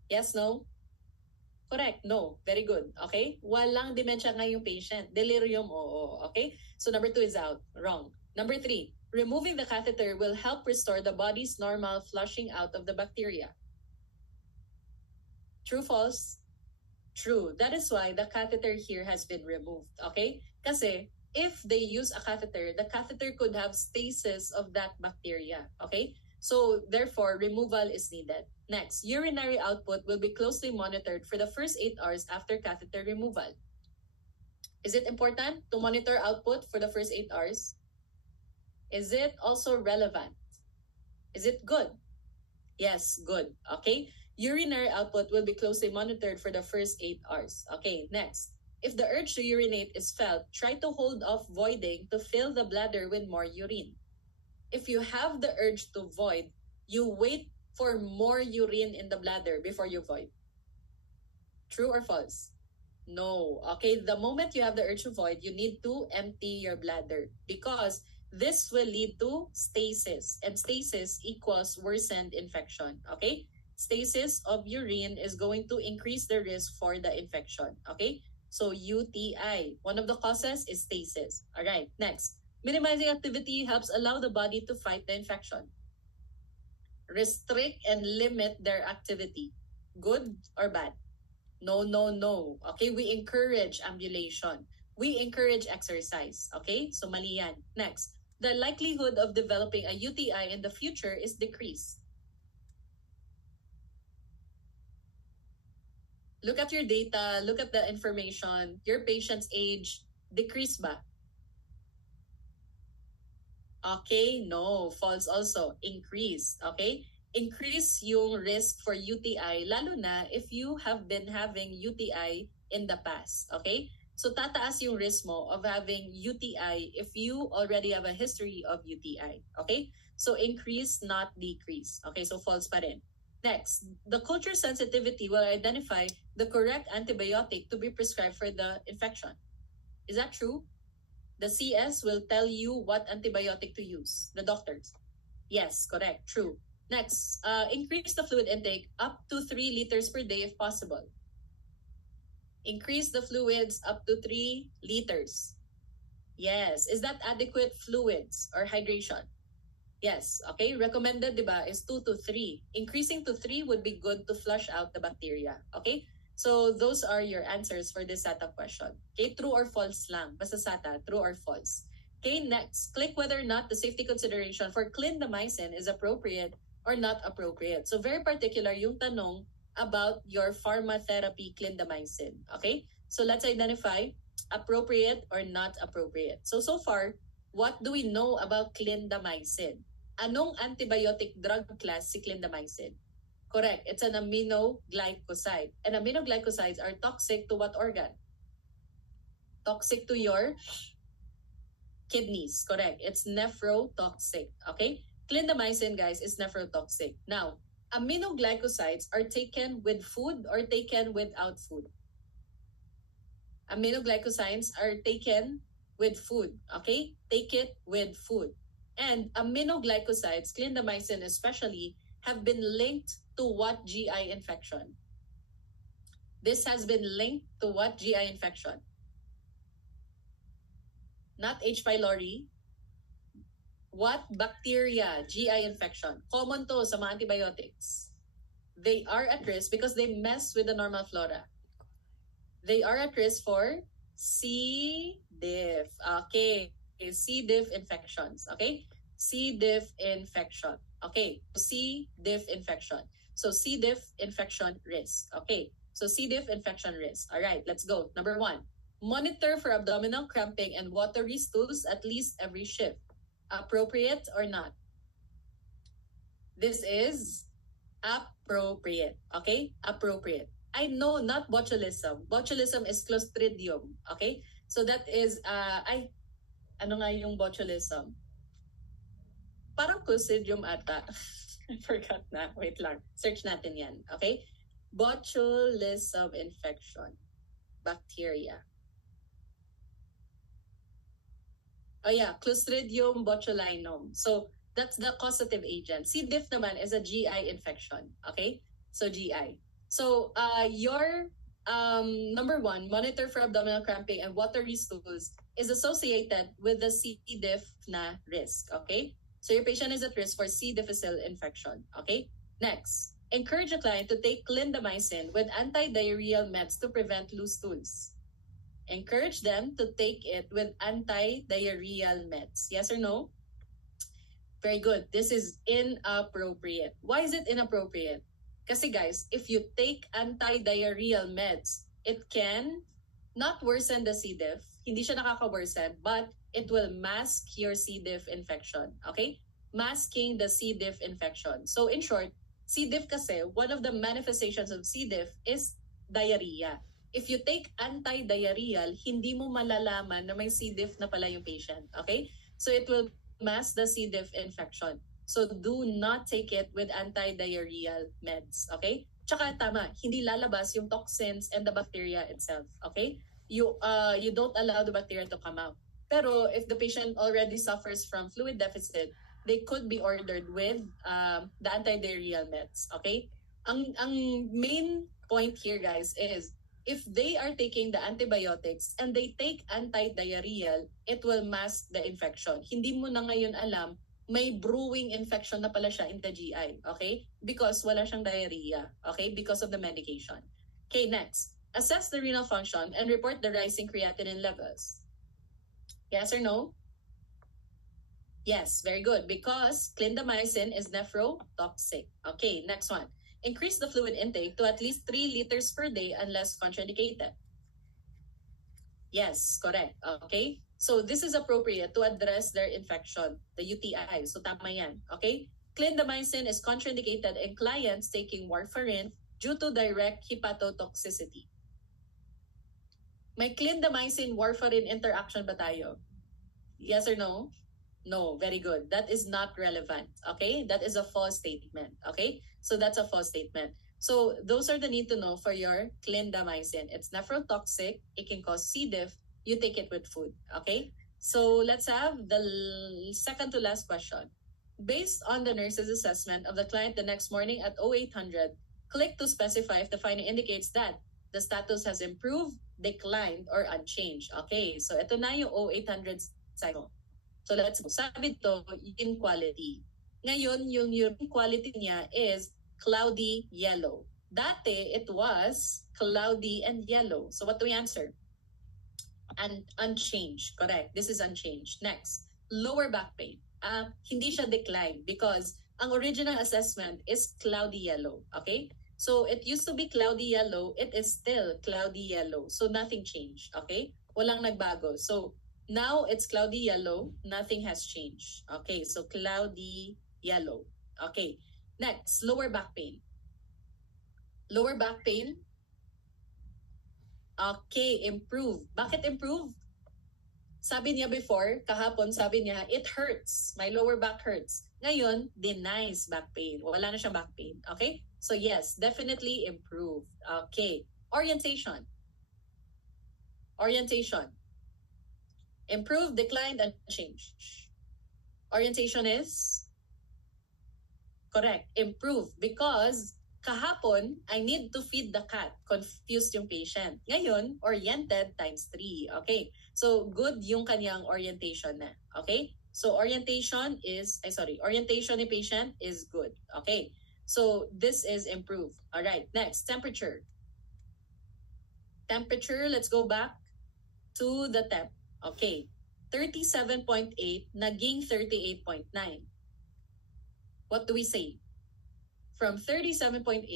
Yes, no? Correct. No. Very good. Okay? Walang dementia nga yung patient. Delirium, oo. Okay? So number 2 is out. Wrong. Number 3, removing the catheter will help restore the body's normal flushing out of the bacteria. True, false? True. That is why the catheter here has been removed. Okay? Kasi if they use a catheter, the catheter could have stasis of that bacteria. Okay? So therefore, removal is needed. Next, urinary output will be closely monitored for the first 8 hours after catheter removal. Is it important to monitor output for the first 8 hours? Is it also relevant? Is it good? Yes, good. Okay. Urinary output will be closely monitored for the first 8 hours. Okay, next. If the urge to urinate is felt, try to hold off voiding to fill the bladder with more urine. If you have the urge to void, you wait for more urine in the bladder before you void. True or false? No. Okay, the moment you have the urge to void, you need to empty your bladder because this will lead to stasis, and stasis equals worsened infection. Okay? Stasis of urine is going to increase the risk for the infection. Okay? So UTI, one of the causes is stasis. All right, next. Minimizing activity helps allow the body to fight the infection. Restrict and limit their activity. Good or bad? No, no, no. Okay, we encourage ambulation. We encourage exercise. Okay, so mali yan. Next, the likelihood of developing a UTI in the future is decreased. Look at your data, look at the information, your patient's age, decrease ba? Okay, no. False also. Increase. Okay? Increase yung risk for UTI, lalo na if you have been having UTI in the past. Okay? So tataas yung risk mo of having UTI if you already have a history of UTI. Okay? So increase, not decrease. Okay, so false pa rin. Next, the culture sensitivity will identify the correct antibiotic to be prescribed for the infection. Is that true? The CS will tell you what antibiotic to use, the doctors. Yes, correct, true. Next, increase the fluid intake up to 3 liters per day if possible. Increase the fluids up to 3 liters. Yes. Is that adequate fluids or hydration? Yes. Okay. Recommended, diba, is 2 to 3. Increasing to 3 would be good to flush out the bacteria. Okay. So those are your answers for this SATA question. Okay. True or false lang. Basta SATA, true or false. Okay. Next, click whether or not the safety consideration for clindamycin is appropriate or not appropriate. So very particular yung tanong about your pharmacotherapy clindamycin. Okay? So let's identify appropriate or not appropriate. So far, what do we know about clindamycin? Anong antibiotic drug class si clindamycin? Correct. It's an aminoglycoside. And aminoglycosides are toxic to what organ? Toxic to your kidneys. Correct. It's nephrotoxic. Okay? Clindamycin, guys, is nephrotoxic. Now, aminoglycosides are taken with food or taken without food? Aminoglycosides are taken with food. Okay? Take it with food. And aminoglycosides, clindamycin especially, have been linked to what GI infection? This has been linked to what GI infection? Not H. pylori. What bacteria? GI infection. Common to sa mga antibiotics. They are at risk because they mess with the normal flora. They are at risk for C. diff. Okay. C. diff infections. Okay. C. diff infection. Okay. C. diff infection. So C. diff infection risk. Okay. So C. diff infection risk. All right. Let's go. Number 1. Monitor for abdominal cramping and watery stools at least every shift. Appropriate or not? This is appropriate. Okay? Appropriate. I know, not botulism. Botulism is Clostridium. Okay? So that is, ano nga yung botulism? Parang Clostridium ata. I forgot na. Wait lang. Search natin yan. Okay? Botulism infection. Bacteria. Oh yeah, Clostridium botulinum. So that's the causative agent. C. diff naman is a GI infection. Okay? So GI. So your number 1, monitor for abdominal cramping and watery stools is associated with the C. diff na risk. Okay? So your patient is at risk for C. difficile infection. Okay? Next, encourage a client to take clindamycin with anti-diarrheal meds to prevent loose stools. Encourage them to take it with anti-diarrheal meds. Yes or no? Very good. This is inappropriate. Why is it inappropriate? Kasi guys, if you take anti-diarrheal meds, it can not worsen the C. diff. Hindi siya nakaka-worsen, but it will mask your C. diff infection. Okay? Masking the C. diff infection. So in short, C. diff kasi, one of the manifestations of C. diff is diarrhea. If you take anti-diarrheal, hindi mo malalaman na may C. diff na pala yung patient. Okay? So it will mask the C. diff infection. So do not take it with anti-diarrheal meds. Okay? Tsaka tama, hindi lalabas yung toxins and the bacteria itself. Okay? You don't allow the bacteria to come out. Pero if the patient already suffers from fluid deficit, they could be ordered with the anti-diarrheal meds. Okay? Ang main point here, guys, is if they are taking the antibiotics and they take anti-diarrheal, it will mask the infection. Hindi mo na ngayon alam, may brewing infection na pala siya in the GI, okay? Because wala siyang diarrhea, okay? Because of the medication. Okay, next. Assess the renal function and report the rising creatinine levels. Yes or no? Yes, very good. Because clindamycin is nephrotoxic. Okay, next one. Increase the fluid intake to at least 3 liters per day unless contraindicated. Yes, correct. Okay? So this is appropriate to address their infection, the UTI. So tama yan. Okay? Clindamycin is contraindicated in clients taking warfarin due to direct hepatotoxicity. May clindamycin warfarin interaction ba tayo? Yes or no? No, very good. That is not relevant. Okay? That is a false statement. Okay? So that's a false statement. So those are the need to know for your clindamycin. It's nephrotoxic. It can cause C. diff. You take it with food. Okay? So let's have the second to last question. Based on the nurse's assessment of the client the next morning at 0800, click to specify if the finding indicates that the status has improved, declined, or unchanged. Okay, so ito na yung 0800 side mo. So let's go. Sabi to, urine quality. Ngayon, yung urine quality niya is cloudy yellow. Dati, it was cloudy and yellow. So what do we answer? And unchanged. Correct. This is unchanged. Next, lower back pain. Hindi siya decline because ang original assessment is cloudy yellow. Okay? So it used to be cloudy yellow. It is still cloudy yellow. So nothing changed. Okay? Walang nagbago. So now it's cloudy yellow. Nothing has changed. Okay? So cloudy yellow. Okay. Next, lower back pain. Lower back pain. Okay, improve. Bakit improve? Sabi niya before, kahapon, sabi niya, it hurts. My lower back hurts. Ngayon, denies back pain. Wala na siyang back pain. Okay? So yes, definitely improve. Okay. Orientation. Orientation. Improve, declined, and change. Orientation is correct. Improve because kahapon, I need to feed the cat. Confused yung patient. Ngayon, oriented times 3. Okay. So, good yung kanyang orientation na. Okay? So, orientation ni patient is good. Okay. So, this is improved. Alright, next, temperature. Temperature, let's go back to the temp. Okay. 37.8 naging 38.9. What do we say? From 37.8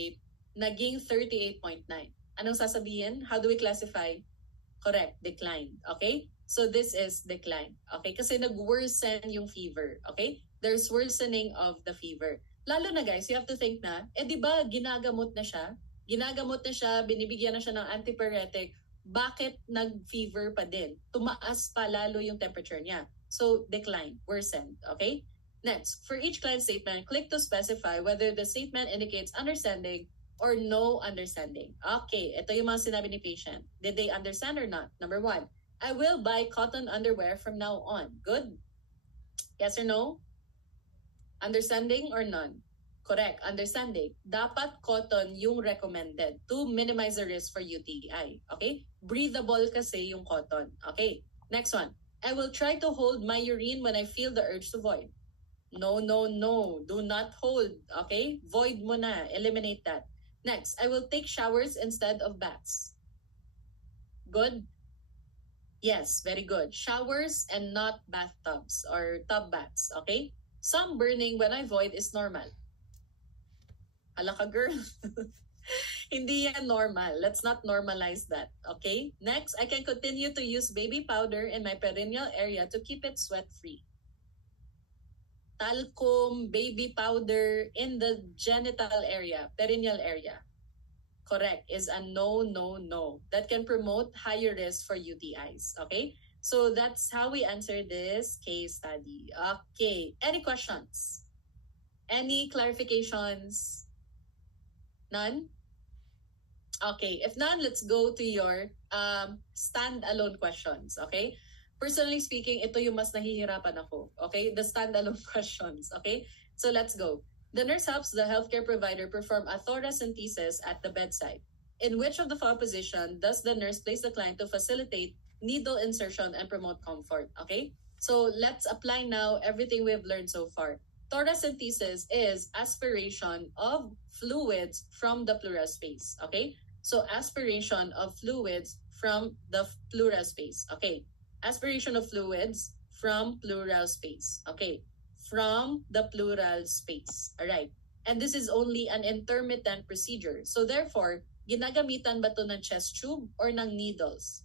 naging 38.9. Anong sasabihin? How do we classify? Correct, decline. Okay? So this is decline. Okay? Kasi nag-worsen yung fever. Okay? There's worsening of the fever. Lalo na guys, you have to think na, di ba ginagamot na siya? Ginagamot na siya, binibigyan na siya ng antipyretic. Bakit nag-fever pa din? Tumaas pa lalo yung temperature niya. So decline, worsened. Okay? Next, for each client statement, click to specify whether the statement indicates understanding or no understanding. Okay, ito yung mga sinabi ni patient. Did they understand or not? Number 1, I will buy cotton underwear from now on. Good? Yes or no? Understanding or none? Correct, understanding. Dapat cotton yung recommended to minimize the risk for UTI. Okay? Breathable kasi yung cotton. Okay, next one. I will try to hold my urine when I feel the urge to void. No, no, no. Do not hold. Okay? Void mo na. Eliminate that. Next, I will take showers instead of baths. Good? Yes, very good. Showers and not bathtubs or tub baths. Okay? Some burning when I void is normal. Hala ka, girl. Hindi yan normal. Let's not normalize that. Okay? Next, I can continue to use baby powder in my perineal area to keep it sweat-free. Talcum, baby powder in the genital area, perineal area. Correct, is a no, no, no. That can promote higher risk for UTIs. Okay? So that's how we answer this case study. Okay. Any questions? Any clarifications? None? Okay. If none, let's go to your standalone questions. Okay? Personally speaking, ito yung mas nahihirapan ako. Okay? The standalone questions. Okay? So let's go. The nurse helps the healthcare provider perform a thoracentesis at the bedside. In which of the following position does the nurse place the client to facilitate needle insertion and promote comfort? Okay? So let's apply now everything we've learned so far. Thoracentesis is aspiration of fluids from the pleural space. Okay? So aspiration of fluids from the pleural space. Okay? Aspiration of fluids from pleural space. Okay, from the pleural space. Alright. And this is only an intermittent procedure. So therefore, ginagamitan ba ito ng chest tube or ng needles?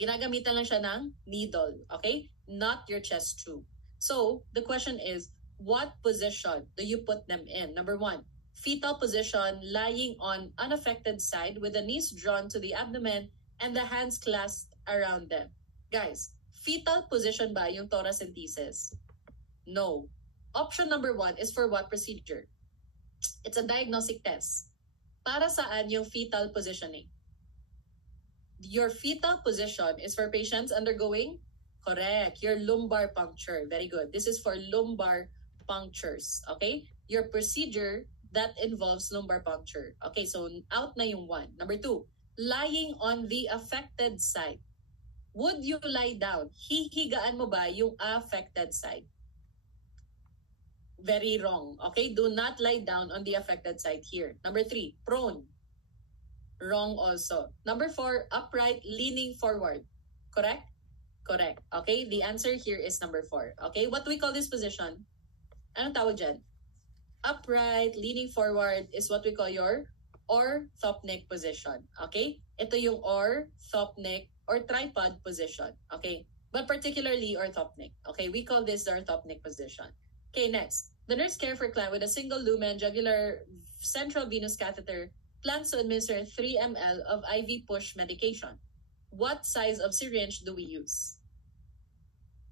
Ginagamitan lang siya ng needle. Okay? Not your chest tube. So the question is, what position do you put them in? Number 1, fetal position, lying on unaffected side with the knees drawn to the abdomen and the hands clasped around them. Guys, fetal position ba yung thoracentesis? No. Option number 1 is for what procedure? It's a diagnostic test. Para saan yung fetal positioning? Your fetal position is for patients undergoing? Correct. Your lumbar puncture. Very good. This is for lumbar punctures. Okay? Your procedure that involves lumbar puncture. Okay, so out na yung 1. Number 2, lying on the affected side. Would you lie down? Hihigaan mo ba yung affected side? Very wrong. Okay, do not lie down on the affected side here. Number 3, prone. Wrong also. Number 4, upright, leaning forward. Correct? Correct. Okay, the answer here is number 4. Okay, what do we call this position? Anong tawag dyan? Upright, leaning forward is what we call your orthopneic position. Okay? Ito yung orthopneic or tripod position. Okay? But particularly orthopneic. Okay? We call this the orthopneic position. Okay, next. The nurse care for client with a single lumen jugular central venous catheter plans to administer 3 ml of IV push medication. What size of syringe do we use?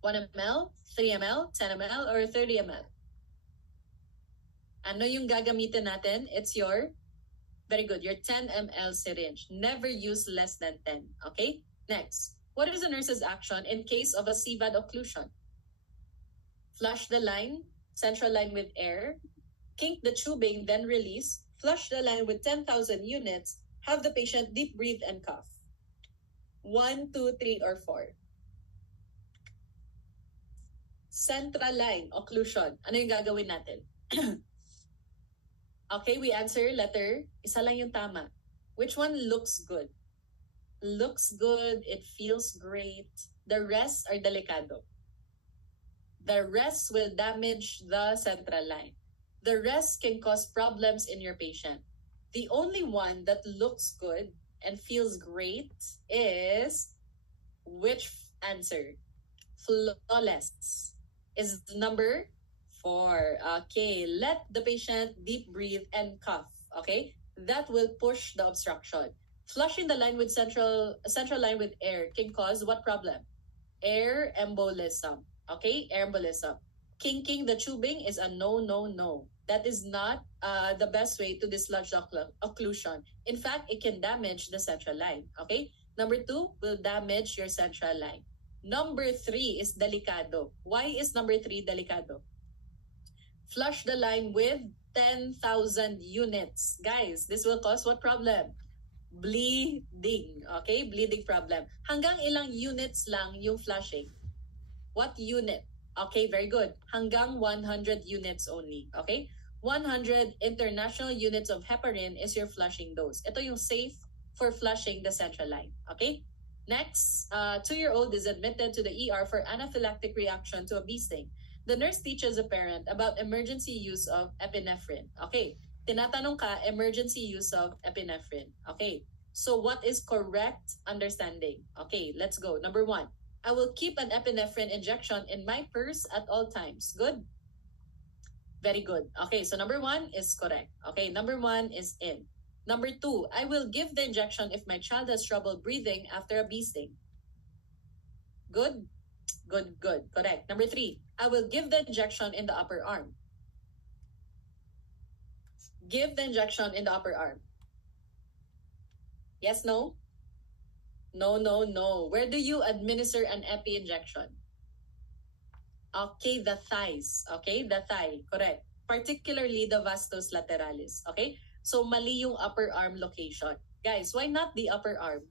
1 ml, 3 ml, 10 ml, or 30 ml? Ano yung gagamitin natin? It's your, very good, your 10 ml syringe. Never use less than 10. Okay? Next. What is the nurse's action in case of a CVAD occlusion? Flush the line, central line with air, kink the tubing, then release, flush the line with 10,000 units, have the patient deep breathe and cough. 1, 2, 3, or 4. Central line, occlusion. Ano yung gagawin natin? Okay, we answer letter. Isa lang yung tama. Which one looks good? Looks good, it feels great. The rest are delicado. The rest will damage the central line. The rest can cause problems in your patient. The only one that looks good and feels great is which answer? Flawless is number 4. Okay, let the patient deep breathe and cough. Okay, that will push the obstruction. Flushing the line with central line with air can cause what problem? Air embolism. Okay, air embolism. Kinking the tubing is a no, no, no. That is not the best way to dislodge the occlusion. In fact, it can damage the central line. Okay, number 2 will damage your central line. Number 3 is delicado. Why is number 3 delicado? Flush the line with 10,000 units. Guys, this will cause what problem? Bleeding. Okay, bleeding problem. Hanggang ilang units lang yung flushing? What unit? Okay, very good. Hanggang 100 units only. Okay? 100 international units of heparin is your flushing dose. Ito yung safe for flushing the central line. Okay? Next, 2-year-old is admitted to the ER for anaphylactic reaction to a bee sting. The nurse teaches a parent about emergency use of epinephrine. Okay, tinatanong ka, emergency use of epinephrine. Okay, so what is correct understanding? Okay, let's go. Number 1, I will keep an epinephrine injection in my purse at all times. Good? Very good. Okay, so number 1 is correct. Okay, number 1 is in. Number 2, I will give the injection if my child has trouble breathing after a bee sting. Good? Good, good. Correct. Number 3, I will give the injection in the upper arm. Give the injection in the upper arm. Yes, no? No, no, no. Where do you administer an epi injection? Okay, the thighs. Okay, the thigh. Correct. Particularly the vastus lateralis. Okay? So, mali yung upper arm location. Guys, why not the upper arm?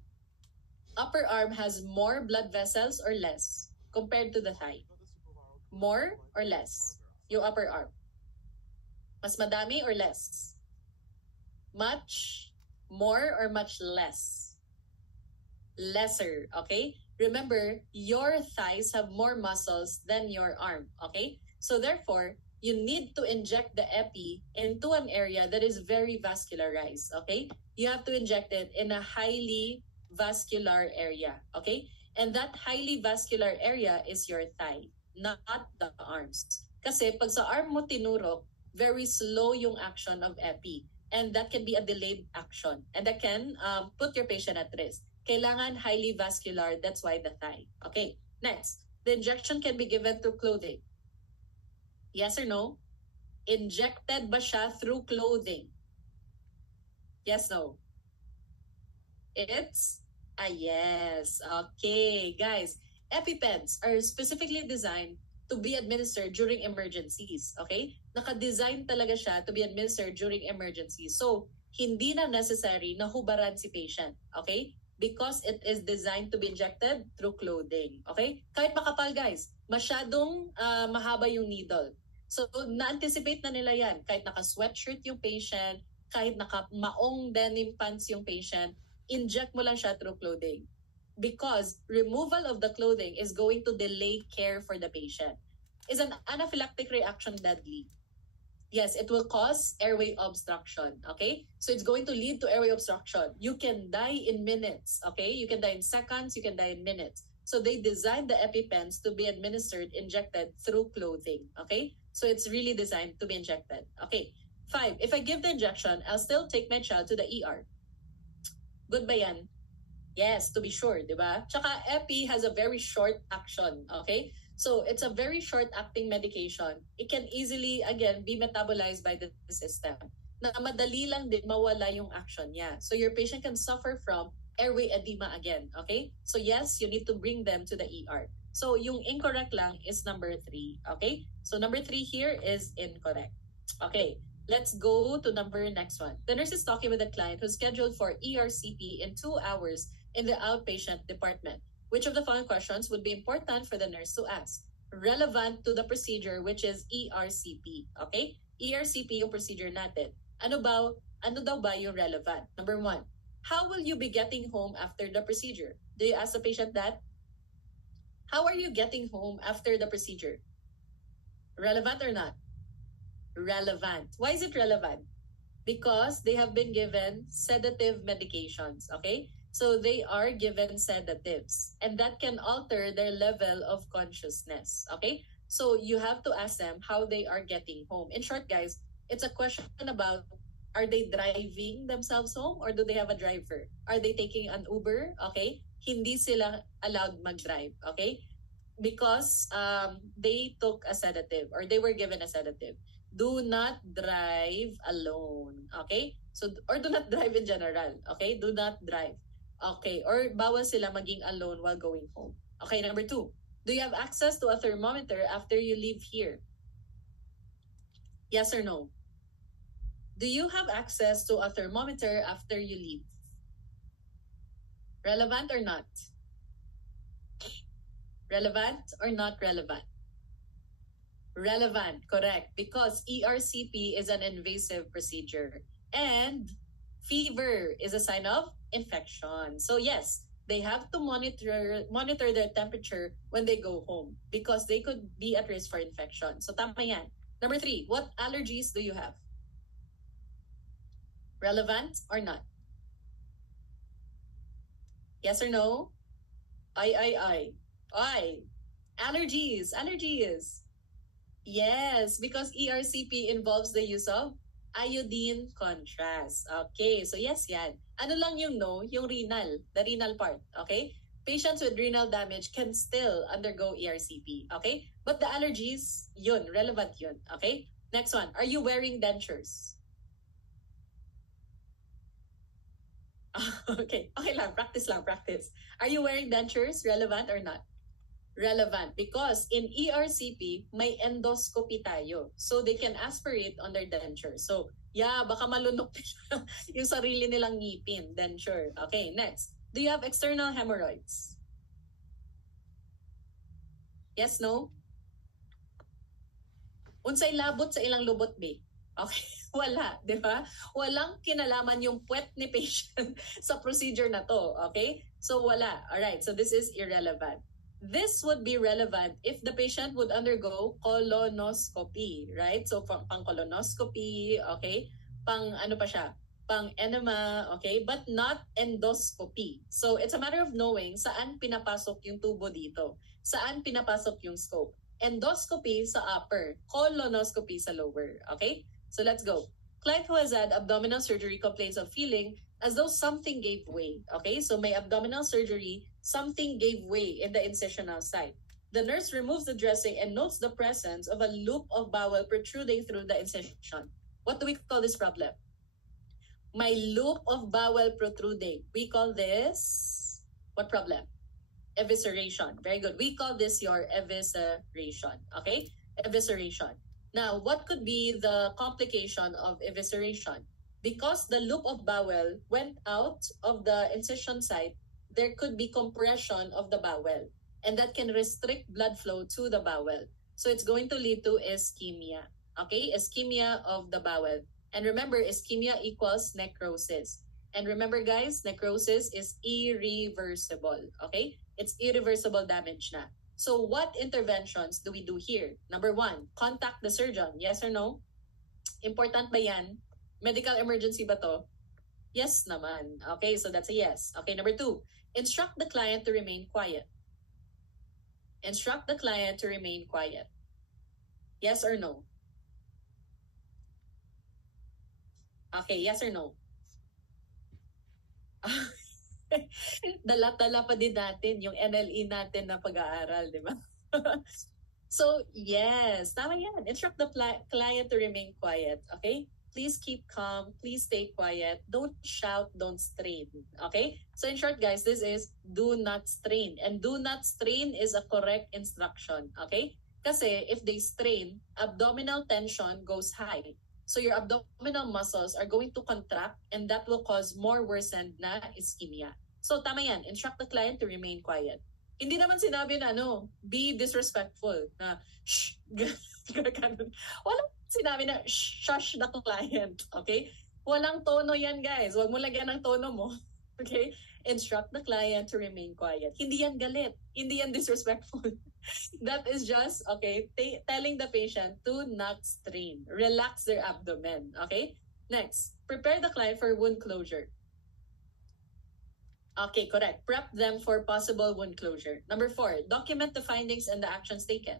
Upper arm has more blood vessels or less compared to the thigh? More or less? Yung upper arm. Mas madami or less? Much more or much less? Lesser, okay? Remember, your thighs have more muscles than your arm, okay? So therefore, you need to inject the epi into an area that is very vascularized, okay? You have to inject it in a highly vascular area, okay? And that highly vascular area is your thigh, not the arms. Kasi pag sa arm mo tinurok, very slow yung action of epi. And that can be a delayed action. And that can put your patient at risk. Kailangan highly vascular, that's why the thigh. Okay, next. The injection can be given through clothing. Yes or no? Injected ba siya through clothing? Yes, no? It's a yes. Okay, guys. EpiPens are specifically designed to be administered during emergencies. Okay? Naka-design talaga siya to be administered during emergencies. So, hindi na necessary na hubaran si patient. Okay? Because it is designed to be injected through clothing. Okay? Kahit makapal, guys, masyadong mahaba yung needle. So, na-anticipate na nila yan. Kahit naka-sweatshirt yung patient, kahit naka-maong denim pants yung patient, inject mo lang siya through clothing. Because removal of the clothing is going to delay care for the patient. Is an anaphylactic reaction deadly? Yes, it will cause airway obstruction, okay? So it's going to lead to airway obstruction. You can die in minutes, okay? You can die in seconds, you can die in minutes. So they designed the EpiPens to be administered, injected through clothing, okay? So it's really designed to be injected. Okay, 5. If I give the injection, I'll still take my child to the ER. Good ba yan? Yes, to be sure, di ba? Tsaka epi has a very short action, okay? So it's a very short-acting medication. It can easily, again, be metabolized by the system. Na madali lang din mawala yung action niya. So your patient can suffer from airway edema again, okay? So yes, you need to bring them to the ER. So yung incorrect lang is number 3, okay? So number 3 here is incorrect. Okay, let's go to next one. The nurse is talking with a client who's scheduled for ERCP in 2 hours in the outpatient department. Which of the following questions would be important for the nurse to ask? Relevant to the procedure, which is ERCP. Okay? ERCP yung procedure natin. Ano daw ba yung relevant? Number 1, how will you be getting home after the procedure? Do you ask the patient that? How are you getting home after the procedure? Relevant or not? Relevant. Why is it relevant? Because they have been given sedative medications. Okay? So they are given sedatives, and that can alter their level of consciousness. Okay? So you have to ask them how they are getting home. In short, guys, it's a question about, are they driving themselves home or do they have a driver? Are they taking an Uber? Okay? Hindi sila allowed mag-drive. Okay? Because they took a sedative or they were given a sedative. Do not drive alone. Okay? So, or do not drive in general. Okay? Do not drive. Okay, or bawal sila maging alone while going home. Okay, number 2. Do you have access to a thermometer after you leave here? Yes or no? Do you have access to a thermometer after you leave? Relevant or not? Relevant or not relevant? Relevant, correct. Because ERCP is an invasive procedure. And fever is a sign of infection. So yes, they have to monitor their temperature when they go home because they could be at risk for infection. So tama yan. Number 3, what allergies do you have? Relevant or not? Yes or no? Ay. Allergies. Yes, because ERCP involves the use of iodine contrast. Okay, so yes yan. Ano lang yung no? Yung renal, the renal part. Okay? Patients with renal damage can still undergo ERCP. Okay? But the allergies, yun, relevant yun. Okay? Next one, are you wearing dentures? Okay lang, practice. Are you wearing dentures? Relevant or not? Relevant because in ERCP, may endoscopy tayo. So they can aspirate on their denture. So yeah, baka malunok yung sarili nilang ngipin, denture. Okay, next. Do you have external hemorrhoids? Yes, no? Unsay labot sa ilang lubot, be? Okay, wala, di ba? Walang kinalaman yung puwet ni patient sa procedure na to, okay? So wala. Alright, so this is irrelevant. This would be relevant if the patient would undergo colonoscopy, right? So pang colonoscopy, okay? Pang ano pa siya? Pang enema, okay? But not endoscopy. So it's a matter of knowing saan pinapasok yung tubo dito. Saan pinapasok yung scope. Endoscopy sa upper, colonoscopy sa lower, okay? So let's go. Client who has had abdominal surgery complains of feeling as though something gave way. Okay, so may abdominal surgery, something gave way in the incisional site. The nurse removes the dressing and notes the presence of a loop of bowel protruding through the incision. What do we call this problem? My loop of bowel protruding. We call this, what problem? Evisceration. Very good. We call this your evisceration. Okay? Evisceration. Now, what could be the complication of evisceration? Because the loop of bowel went out of the incision site, there could be compression of the bowel, and that can restrict blood flow to the bowel. So it's going to lead to ischemia. Okay? Ischemia of the bowel. And remember, ischemia equals necrosis. And remember, guys, necrosis is irreversible. Okay? It's irreversible damage na. So what interventions do we do here? Number 1, contact the surgeon. Yes or no? Important ba yan? Medical emergency ba to? Yes naman. Okay, so that's a yes. Okay, number 2, instruct the client to remain quiet. Instruct the client to remain quiet. Yes or no? Okay, yes or no? Dala-dala pa din natin yung NLE natin na pag-aaral, di ba? So, yes, tama yan. Instruct the client to remain quiet, okay? Please keep calm. Please stay quiet. Don't shout. Don't strain, okay? So, in short, guys, this is do not strain. And do not strain is a correct instruction, okay? Kasi if they strain, abdominal tension goes high. So your abdominal muscles are going to contract and that will cause more worsened na ischemia. So tama yan, instruct the client to remain quiet. Hindi naman sinabi na be disrespectful na shh, walang sinabi na shush the client, okay? Walang tono yan, guys. Huwag mo lagyan ng tono mo, okay? Instruct the client to remain quiet. Hindi yan galit. Hindi yan disrespectful. That is just, okay, telling the patient to not strain. Relax their abdomen, okay? Next, prepare the client for wound closure. Okay, correct. Prep them for possible wound closure. Number 4, document the findings and the actions taken.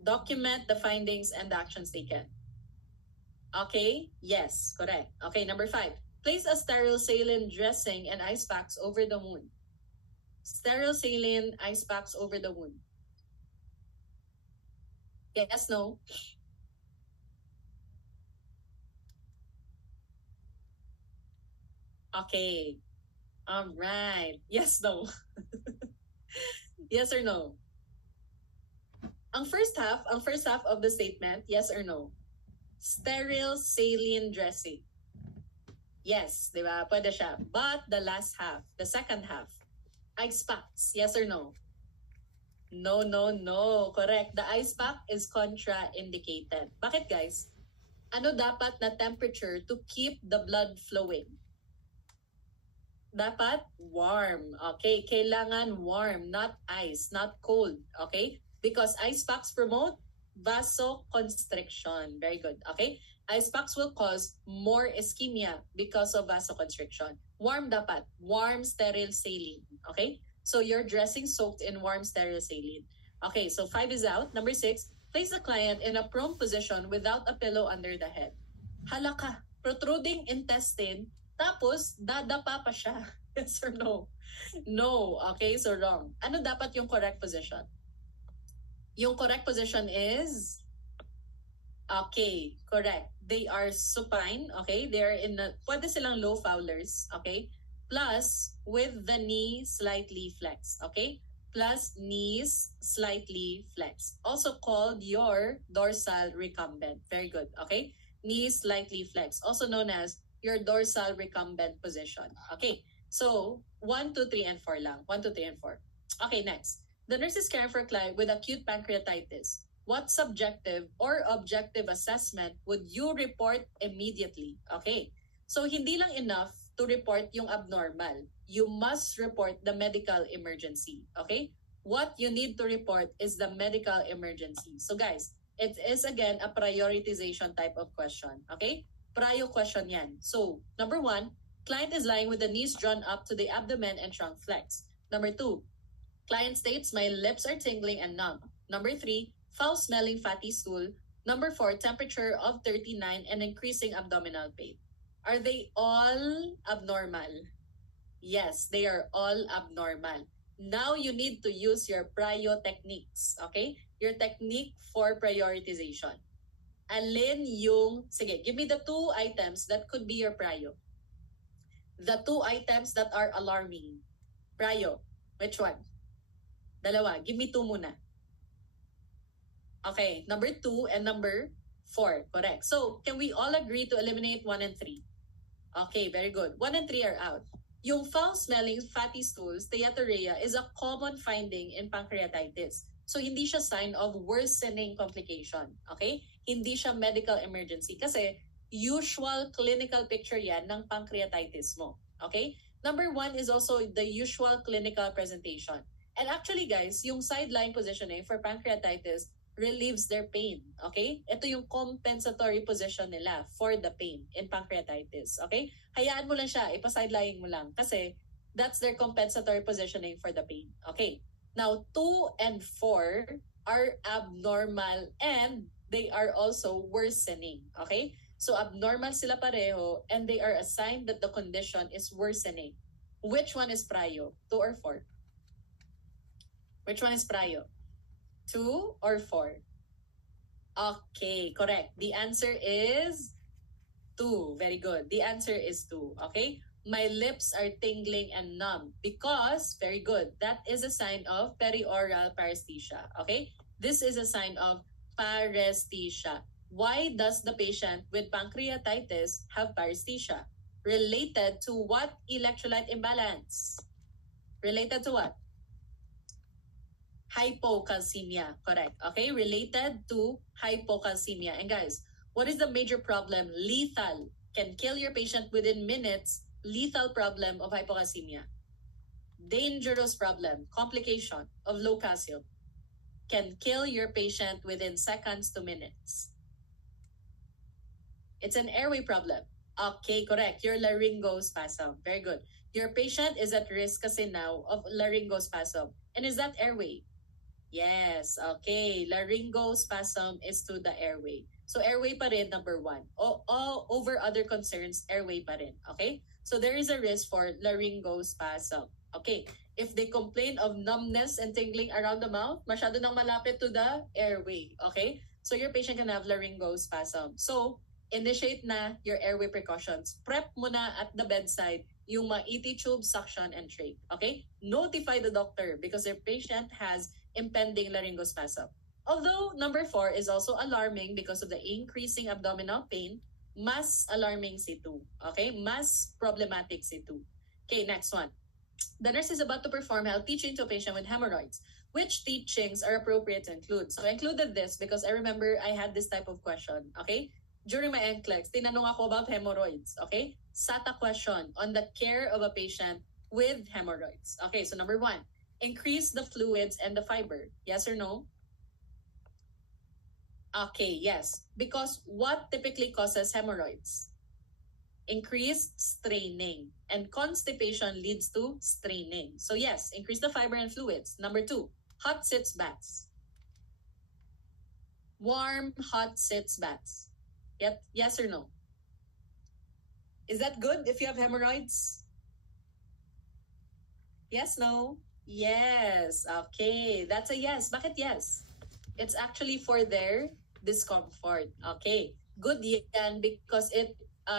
Document the findings and the actions taken. Okay, yes, correct. Okay, number 5, place a sterile saline dressing and ice packs over the wound. Sterile saline ice packs over the wound. Yes, no? Okay. All right. Yes, no? Yes or no? Ang first half of the statement, yes or no? Sterile saline dressing. Yes, di ba? Pwede siya. But the last half, the second half, ice packs, yes or no? No, no, no. Correct. The ice pack is contraindicated. Bakit, guys? Ano dapat na temperature to keep the blood flowing? Dapat warm. Okay? Kailangan warm, not ice, not cold. Okay? Because ice packs promote vasoconstriction. Very good. Okay? Ice packs will cause more ischemia because of vasoconstriction. Warm dapat. Warm, sterile saline. Okay? So you're dressing soaked in warm, sterile saline. Okay, so 5 is out. Number 6, place the client in a prone position without a pillow under the head. Halaka, protruding intestine, tapos dadapa pa siya. Yes or no? No. Okay, so wrong. Ano dapat yung correct position? Yung correct position is, okay, correct. They are supine, okay? They are in pwede silang low Fowlers, okay? Plus, with the knee slightly flexed, okay? Plus, knees slightly flexed. Also called your dorsal recumbent. Very good, okay? Knees slightly flexed. Also known as your dorsal recumbent position. Okay, so 1, 2, 3, and 4 lang. 1, 2, 3, and 4. Okay, next. The nurse is caring for a client with acute pancreatitis. What subjective or objective assessment would you report immediately? Okay, so hindi lang enough to report yung abnormal. You must report the medical emergency. Okay, what you need to report is the medical emergency. So guys, it is again a prioritization type of question. Okay, prio question yan. So number 1, client is lying with the knees drawn up to the abdomen and trunk flexed. Number 2, client states, my lips are tingling and numb. Number 3, foul-smelling fatty stool. Number 4, temperature of 39 and increasing abdominal pain. Are they all abnormal? Yes, they are all abnormal. Now you need to use your prio techniques, okay? Your technique for prioritization. Alin yung, sige, give me the 2 items that could be your prio. The 2 items that are alarming. Prio, which one? Dalawa, give me 2 muna. Okay, number 2 and number 4, correct. So, can we all agree to eliminate 1 and 3? Okay, very good. 1 and 3 are out. Yung foul-smelling fatty stools, steatorrhea, is a common finding in pancreatitis. So, hindi siya sign of worsening complication. Okay? Hindi siya medical emergency kasi usual clinical picture yan ng pancreatitis mo. Okay? Number 1 is also the usual clinical presentation. And actually, guys, yung sideline positioning for pancreatitis relieves their pain. Okay? Ito yung compensatory position nila for the pain in pancreatitis. Okay? Hayaan mo lang siya, ipasideline mo lang kasi that's their compensatory positioning for the pain. Okay? Now, 2 and 4 are abnormal and they are also worsening. Okay? So, abnormal sila pareho and they are a sign that the condition is worsening. Which one is prio? 2 or 4? Which one is prio? 2 or 4? Okay, correct. The answer is 2. Very good. The answer is 2. Okay? My lips are tingling and numb because, very good, that is a sign of perioral paresthesia. Okay? This is a sign of paresthesia. Why does the patient with pancreatitis have paresthesia? Related to what electrolyte imbalance? Related to what? Hypocalcemia, correct. Okay, related to hypocalcemia. And guys, what is the major problem? Lethal. Can kill your patient within minutes. Lethal problem of hypocalcemia. Dangerous problem, complication of low calcium. Can kill your patient within seconds to minutes. It's an airway problem. Okay, correct. Your laryngospasm. Very good. Your patient is at risk kasi now of laryngospasm. And is that airway? Yes, okay. Laryngospasm is to the airway. So airway pa rin, number 1. All over other concerns, airway pa rin. Okay? So there is a risk for laryngospasm. Okay. If they complain of numbness and tingling around the mouth, masyado nang malapit to the airway. Okay? So your patient can have laryngospasm. So, initiate na your airway precautions. Prep mo na at the bedside yung mga ET tube, suction, and trach. Okay? Notify the doctor because your patient has impending laryngospasm. Although number 4 is also alarming because of the increasing abdominal pain, mas alarming si 2. Okay? Mas problematic si 2. Okay, next one. The nurse is about to perform health teaching to a patient with hemorrhoids. Which teachings are appropriate to include? So I included this because I remember I had this type of question. Okay? During my NCLEX, tinanong ako about hemorrhoids. Okay? SATA question on the care of a patient with hemorrhoids. Okay, so number 1. Increase the fluids and the fiber. Yes or no? Okay, yes. Because what typically causes hemorrhoids? Increased straining. And constipation leads to straining. So yes, increase the fiber and fluids. Number 2, hot sits baths. Warm, hot sits baths. Yep. Yes or no? Is that good if you have hemorrhoids? Yes, no? Yes. Okay. That's a yes. Bakit yes? It's actually for their discomfort. Okay. Good yan because it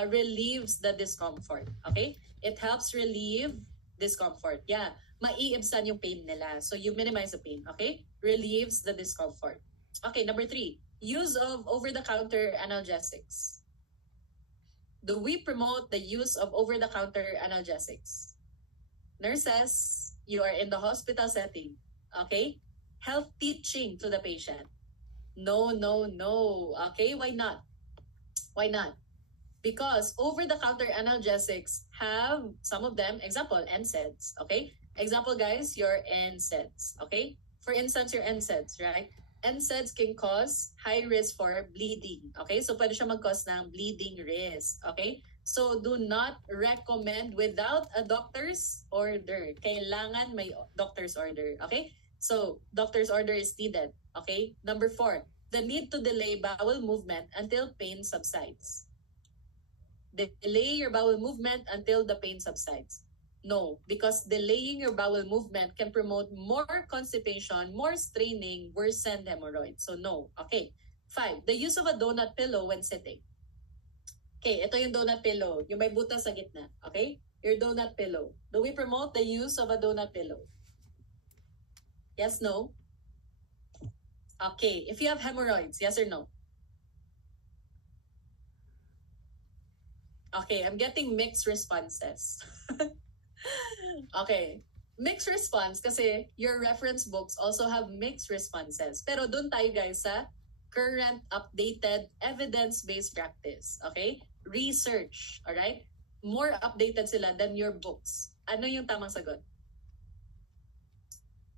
relieves the discomfort. Okay? It helps relieve discomfort. Yeah. Maiibsan yung pain nila. So you minimize the pain. Okay? Relieves the discomfort. Okay. Number 3. Use of over-the-counter analgesics. Do we promote the use of over-the-counter analgesics? Nurses, you are in the hospital setting. Okay? Health teaching to the patient. No, no, no. Okay? Why not? Why not? Because over-the-counter analgesics have, some of them, example, NSAIDs. Okay? Example, guys, your NSAIDs. Okay? For instance, your NSAIDs, right? NSAIDs can cause high risk for bleeding. Okay? So, pwede siya mag-cause ng bleeding risk. Okay? So, do not recommend without a doctor's order. Kailangan may doctor's order. Okay? So, doctor's order is needed. Okay? Number 4, the need to delay bowel movement until pain subsides. delay your bowel movement until the pain subsides. No, because delaying your bowel movement can promote more constipation, more straining, worsen hemorrhoids. So no. Okay. 5. The use of a donut pillow when sitting. Okay, ito yung donut pillow. Yung may butas sa gitna. Okay? Your donut pillow. Do we promote the use of a donut pillow? Yes, no? Okay. If you have hemorrhoids, yes or no? Okay, I'm getting mixed responses. Okay. Mixed response kasi your reference books also have mixed responses. Pero doon tayo guys sa current, updated, evidence-based practice. Okay? Research. Alright? More updated sila than your books. Ano yung tamang sagot?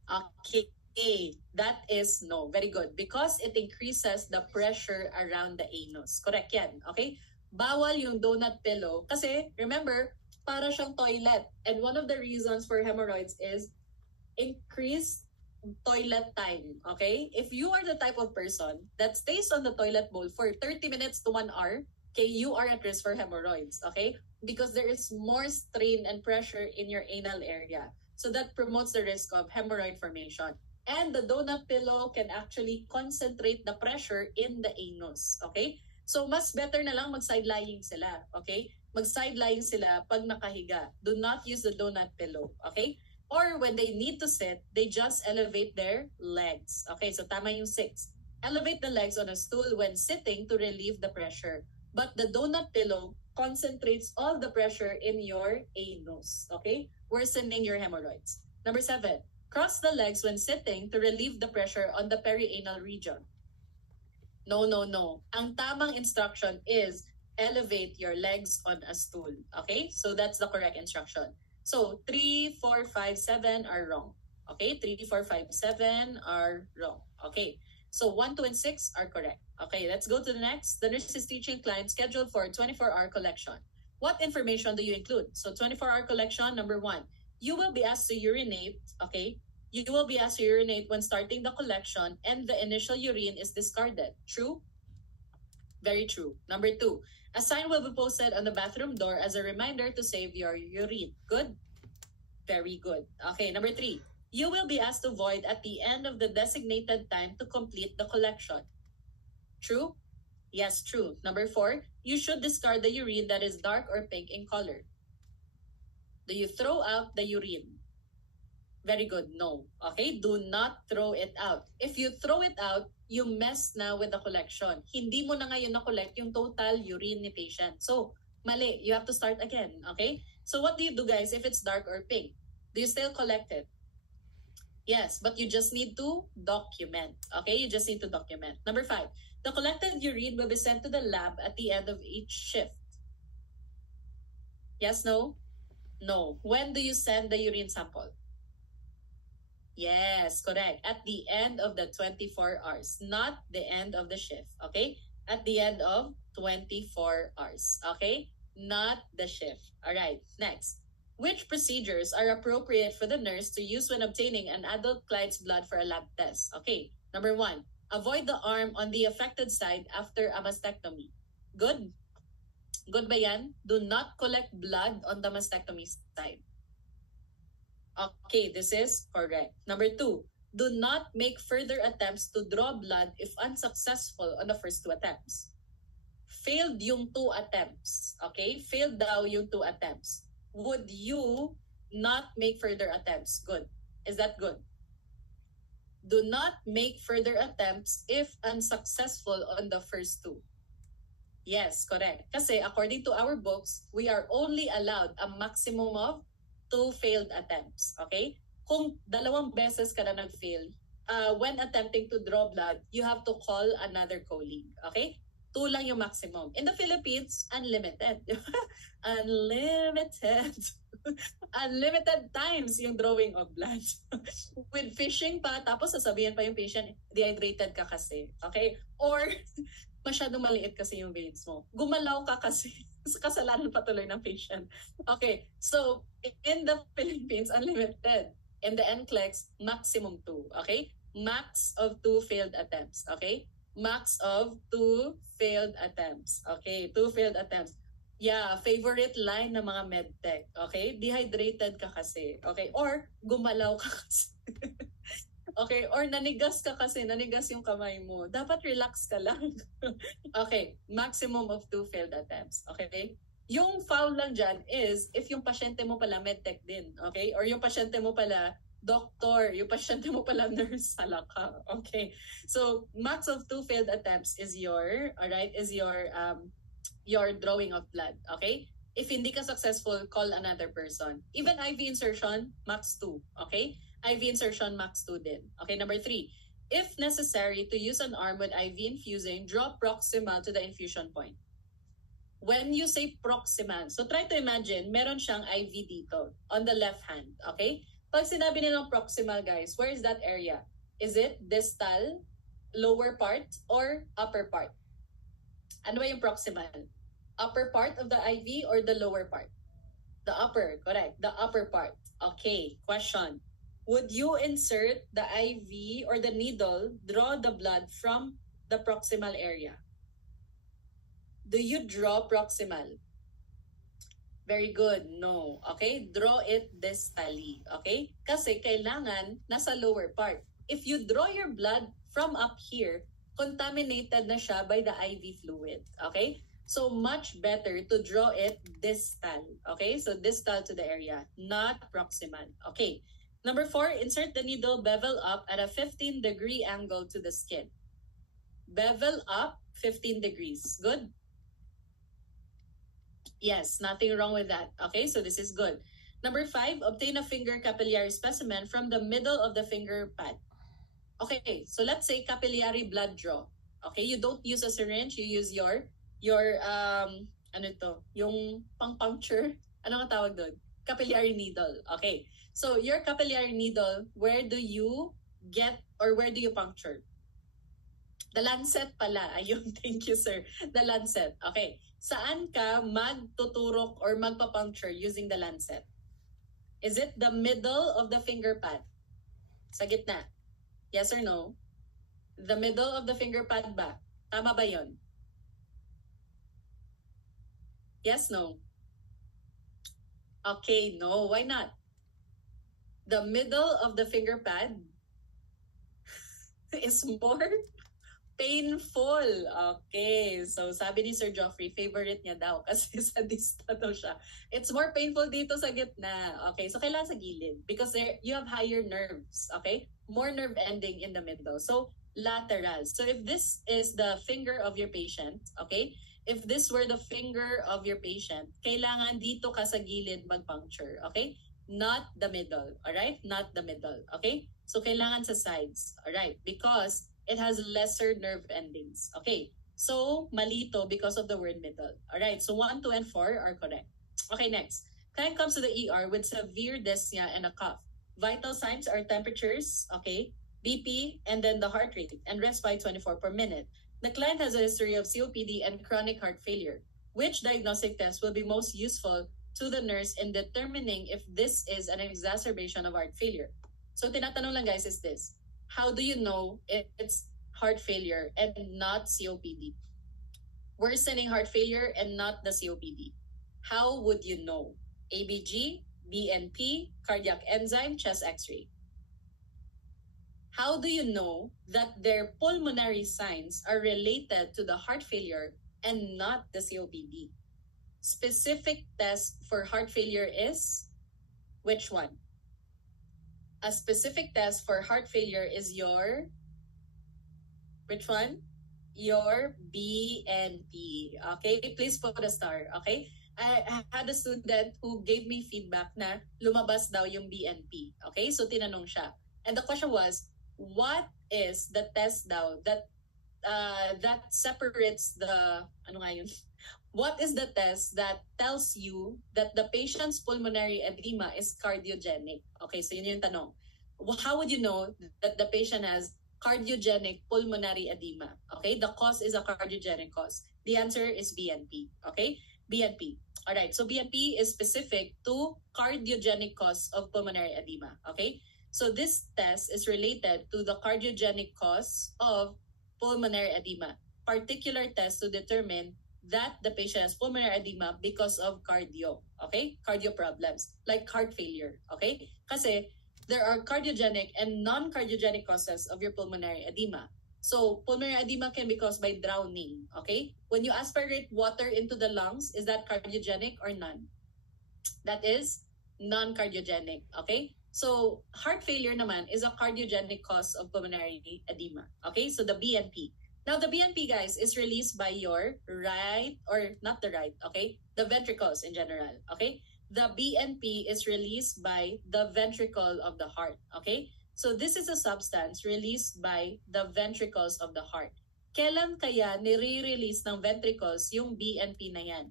Okay. That is no. Very good. Because it increases the pressure around the anus. Correct yan. Okay? Bawal yung donut pillow. Kasi, remember, para siyang toilet. And one of the reasons for hemorrhoids is increased toilet time. Okay? If you are the type of person that stays on the toilet bowl for 30 minutes to 1 hour, okay, you are at risk for hemorrhoids. Okay? Because there is more strain and pressure in your anal area. So that promotes the risk of hemorrhoid formation. And the donut pillow can actually concentrate the pressure in the anus. Okay? So mas better na lang mag-side lying sila. Okay? Mag-side lying sila pag nakahiga. Do not use the donut pillow. Okay? Or when they need to sit, they just elevate their legs. Okay, so tama yung 6. Elevate the legs on a stool when sitting to relieve the pressure. But the donut pillow concentrates all the pressure in your anus. Okay? Worsening your hemorrhoids. Number 7. Cross the legs when sitting to relieve the pressure on the perianal region. No, no, no. Ang tamang instruction is elevate your legs on a stool. Okay? So that's the correct instruction. So 3, 4, 5, 7 are wrong. Okay? 3, 4, 5, 7 are wrong. Okay. So 1, 2, and 6 are correct. Okay, let's go to the next. The nurse is teaching client scheduled for 24-hour collection. What information do you include? So 24-hour collection, number 1. You will be asked to urinate. Okay? You will be asked to urinate when starting the collection and the initial urine is discarded. True? Very true. Number 2. A sign will be posted on the bathroom door as a reminder to save your urine. Good? Very good. Okay, number 3. You will be asked to void at the end of the designated time to complete the collection. True? Yes, true. Number 4. You should discard the urine that is dark or pink in color. Do you throw out the urine? Very good. No. Okay? Do not throw it out. If you throw it out, you mess na with the collection. Hindi mo na ngayon na-collect yung total urine ni patient. So, mali. You have to start again. Okay? So, what do you do, guys, if it's dark or pink? Do you still collect it? Yes, but you just need to document. Okay? You just need to document. Number 5. The collected urine will be sent to the lab at the end of each shift. Yes, no? No. When do you send the urine sample? Yes, correct. At the end of the 24 hours, not the end of the shift. Okay? At the end of 24 hours. Okay? Not the shift. All right, next. Which procedures are appropriate for the nurse to use when obtaining an adult client's blood for a lab test? Okay, number 1. Avoid the arm on the affected side after a mastectomy. Good? Good ba yan? Do not collect blood on the mastectomy side. Okay, this is correct. Number 2, do not make further attempts to draw blood if unsuccessful on the first 2 attempts. Failed yung 2 attempts. Okay? Failed daw yung 2 attempts. Would you not make further attempts? Good. Is that good? Do not make further attempts if unsuccessful on the first 2. Yes, correct. Kasi according to our books, we are only allowed a maximum of 2 failed attempts. Okay? Kung 2 beses ka na nag-fail, when attempting to draw blood, you have to call another colleague. Okay? 2 lang yung maximum. In the Philippines, unlimited. Unlimited. Unlimited times yung drawing of blood. With fishing pa, tapos sasabihin pa yung patient, dehydrated ka kasi. Okay? Or, masyadong maliit kasi yung veins mo. Gumalaw ka kasi. Kasalanan patuloy ng patient. Okay, so in the Philippines, unlimited. In the NCLEX, maximum 2. Okay? Max of 2 failed attempts. Okay? Max of 2 failed attempts. Okay, 2 failed attempts. Yeah, favorite line ng mga medtech. Okay? Dehydrated ka kasi. Okay? Or gumalaw ka kasi. Okay? Or nanigas yung kamay mo. Dapat relax ka lang. Okay, maximum of 2 failed attempts. Okay? Yung foul lang dyan is if yung pasyente mo pala medtech din. Okay? Or yung pasyente mo pala doctor, yung pasyente mo pala nurse, hala ka. Okay? So, max of 2 failed attempts is your drawing of blood. Okay? If hindi ka successful, call another person. Even IV insertion, max 2. Okay? IV insertion, max 2 din. Okay, number 3. If necessary to use an arm with IV infusing, draw proximal to the infusion point. When you say proximal, so try to imagine, meron siyang IV dito on the left hand. Okay? Pag sinabi nilang proximal, guys, where is that area? Is it distal, lower part, or upper part? Ano ba yung proximal? Upper part of the IV or the lower part? The upper, correct. The upper part. Okay, question. Would you insert the IV or the needle, draw the blood from the proximal area? Do you draw proximal? Very good. No. Okay? Draw it distally. Okay? Kasi kailangan nasa lower part. If you draw your blood from up here, contaminated na siya by the IV fluid. Okay? So much better to draw it distal. Okay? So distal to the area, not proximal. Okay. Number 4, insert the needle bevel up at a 15-degree angle to the skin. Bevel up 15 degrees. Good? Yes, nothing wrong with that. Okay, so this is good. Number 5, obtain a finger capillary specimen from the middle of the finger pad. Okay, so let's say capillary blood draw. Okay, you don't use a syringe, you use your yung pang-puncture. Ano nga tawag doon? Capillary needle. Okay, so your capillary needle, where do you get or where do you puncture? The lancet pala. Ayun, thank you, sir. The lancet. Okay. Saan ka magtuturok or magpa-puncture using the lancet? Is it the middle of the finger pad? Sa gitna? Yes or no? The middle of the finger pad ba? Tama ba yun? Yes, no? Okay, no. Why not? The middle of the finger pad is more painful. Okay. So, sabi ni Sir Geoffrey, favorite niya daw kasi sadista daw siya. It's more painful dito sa gitna. Okay. So, kailangan sa gilid because you have higher nerves. Okay. More nerve ending in the middle. So, lateral. So, if this is the finger of your patient, okay, if this were the finger of your patient, kailangan dito ka sa gilid mag-puncture. Okay. Not the middle. Alright? Not the middle. Okay. So, kailangan sa sides. Alright. Because it has lesser nerve endings. Okay, so malito because of the word middle. Alright, so 1, 2, and 4 are correct. Okay, next. Client comes to the ER with severe dyspnea and a cough. Vital signs are temperatures, okay, BP, and then the heart rate, and rest by 24 per minute. The client has a history of COPD and chronic heart failure. Which diagnostic test will be most useful to the nurse in determining if this is an exacerbation of heart failure? So tinatanong lang guys is this. How do you know it's heart failure and not COPD? Worsening heart failure and not the COPD. How would you know? ABG, BNP, cardiac enzyme, chest x-ray. How do you know that their pulmonary signs are related to the heart failure and not the COPD? Specific test for heart failure is which one? A specific test for heart failure is your, which one? Your BNP. Okay, please put a star. Okay, I had a student who gave me feedback na lumabas daw yung BNP. Okay, so tinanong siya. And the question was, what is the test daw that separates the, ano nga yun? What is the test that tells you that the patient's pulmonary edema is cardiogenic? Okay, so yun yung tanong. How would you know that the patient has cardiogenic pulmonary edema? Okay, the cause is a cardiogenic cause. The answer is BNP. Okay, BNP. All right, so BNP is specific to cardiogenic cause of pulmonary edema. Okay, so this test is related to the cardiogenic cause of pulmonary edema. Particular test to determine that the patient has pulmonary edema because of cardio, okay? Cardio problems, like heart failure, okay? Kasi there are cardiogenic and non-cardiogenic causes of your pulmonary edema. So pulmonary edema can be caused by drowning, okay? When you aspirate water into the lungs, is that cardiogenic or none? That is non-cardiogenic, okay? So heart failure naman is a cardiogenic cause of pulmonary edema, okay? So the BNP. Now the BNP, guys, is released by your right, or not the right, okay? The ventricles in general, okay? The BNP is released by the ventricle of the heart, okay? So this is a substance released by the ventricles of the heart. Kailan kaya nire-release ng ventricles yung BNP na yan?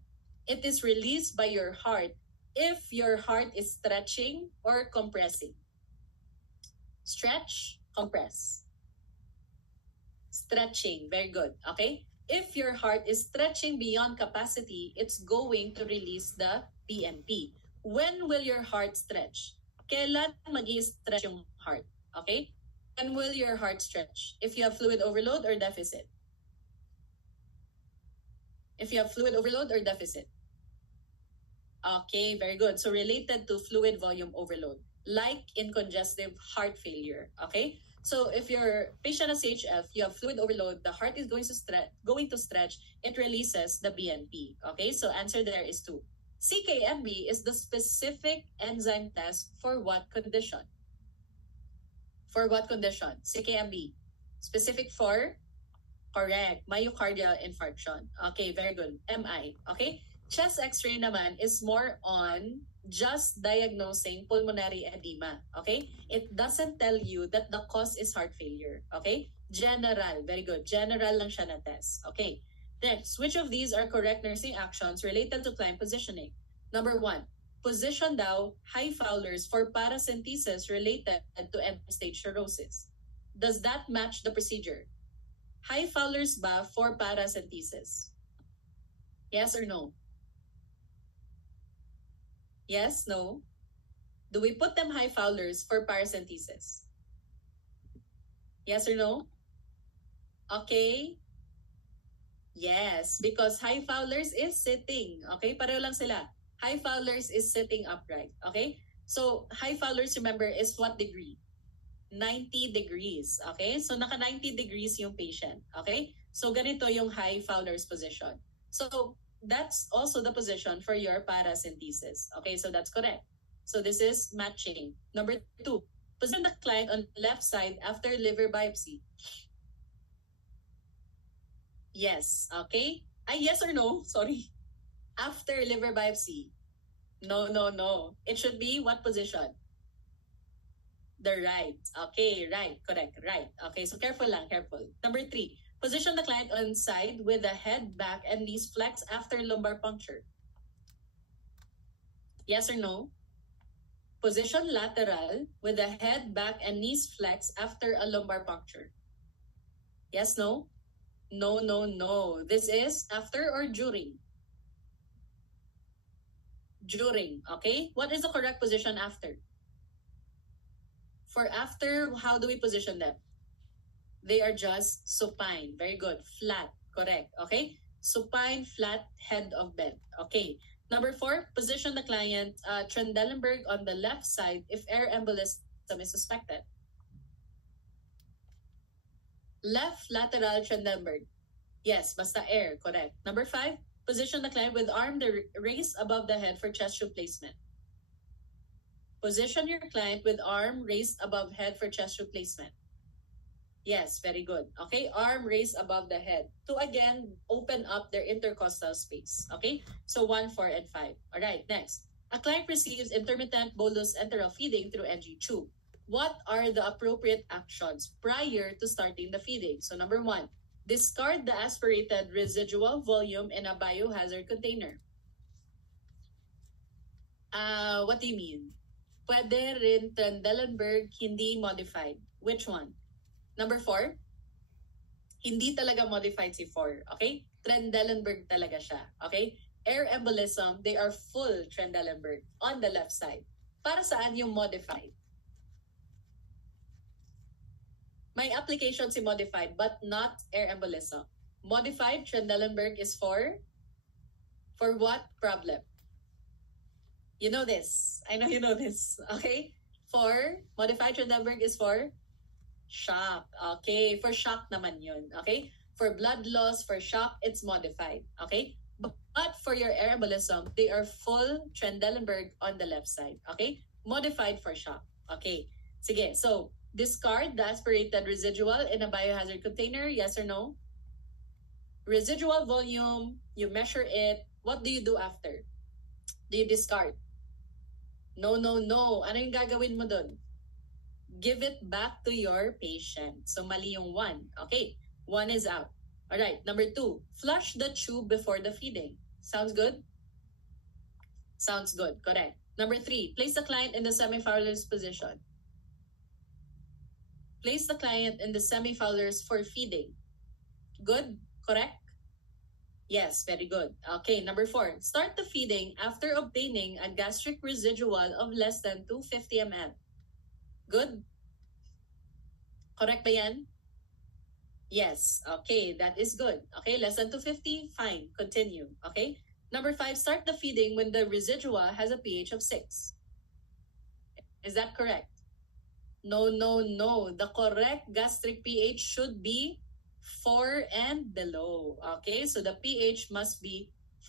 It is released by your heart if your heart is stretching or compressing. Stretch, compress. Stretching, very good, okay? If your heart is stretching beyond capacity, it's going to release the BNP. When will your heart stretch? Kailan mag-i-stretch yung heart, okay? When will your heart stretch? If you have fluid overload or deficit? If you have fluid overload or deficit? Okay, very good. So related to fluid volume overload, like in congestive heart failure, okay? So if your patient has CHF, you have fluid overload, the heart is going to stretch, it releases the BNP. Okay, so answer there is 2. CKMB is the specific enzyme test for what condition? For what condition? CKMB. Specific for? Correct. Myocardial infarction. Okay, very good. MI. Okay? Chest x-ray naman is more on just diagnosing pulmonary edema, okay? It doesn't tell you that the cause is heart failure, okay? General, very good. General lang siya na test, okay? Next, which of these are correct nursing actions related to client positioning? Number 1, position daw high Fowlers for paracentesis related to end-stage cirrhosis. Does that match the procedure? High Fowlers ba for paracentesis? Yes or no? Yes, no? Do we put them high Fowlers for paracentesis? Yes or no? Okay. Yes, because high Fowlers is sitting. Okay, pareho lang sila. High Fowlers is sitting upright. Okay, so high Fowlers, remember, is what degree? 90 degrees. Okay, so naka 90 degrees yung patient. Okay, so ganito yung high Fowlers position. So that's also the position for your paracentesis. Okay, so that's correct. So this is matching. Number 2, position the client on the left side after liver biopsy. Yes, okay. Yes or no? Sorry. After liver biopsy. No, no, no. It should be what position? The right. Okay, right. Correct. Right. Okay, so careful lang, careful. Number 3, position the client on side with the head, back, and knees flexed after lumbar puncture. Yes or no? Position lateral with the head, back, and knees flexed after a lumbar puncture. Yes, no? No, no, no. This is after or during? During, okay? What is the correct position after? For after, how do we position them? They are just supine. Very good. Flat. Correct. Okay? Supine, flat, head of bed. Okay. Number 4, position the client Trendelenburg on the left side if air embolism is suspected. Left lateral Trendelenburg. Yes, basta air. Correct. Number 5, position the client with arm raised above the head for chest tube placement. Position your client with arm raised above head for chest tube placement. Yes, very good. Okay, arm raised above the head to again open up their intercostal space. Okay, so 1, 4, and 5. All right, next. A client receives intermittent bolus enteral feeding through NG tube. What are the appropriate actions prior to starting the feeding? So number 1, discard the aspirated residual volume in a biohazard container. What do you mean? Pwede rin Trendelenburg hindi modified. Which one? Number 4, hindi talaga modified si 4. Okay? Trendelenburg talaga siya. Okay? Air embolism, they are full Trendelenburg on the left side. Para saan yung modified? May application si modified but not air embolism. Modified Trendelenburg is for For what problem? You know this. I know you know this. Okay? For modified Trendelenburg is for shock. Okay? For shock naman yun. Okay? For blood loss, for shock, it's modified. Okay? But for your air embolism, they are full Trendelenburg on the left side. Okay? Modified for shock. Okay? Sige. So, discard the aspirated residual in a biohazard container. Yes or no? Residual volume, you measure it. What do you do after? Do you discard? No, no, no. Ano yung gagawin mo dun? Give it back to your patient. So, mali yung 1. Okay, 1 is out. Alright, number 2. Flush the tube before the feeding. Sounds good? Sounds good, correct. Number 3. Place the client in the semi-Fowler's position. Place the client in the semi-Fowler's for feeding. Good? Correct? Yes, very good. Okay, number 4. Start the feeding after obtaining a gastric residual of less than 250 ml. Good? Correct ba yan? Yes. Okay, that is good. Okay, less than 250? Fine. Continue. Okay? Number 5, start the feeding when the residual has a pH of 6. Is that correct? No, no, no. The correct gastric pH should be 4 and below. Okay, so the pH must be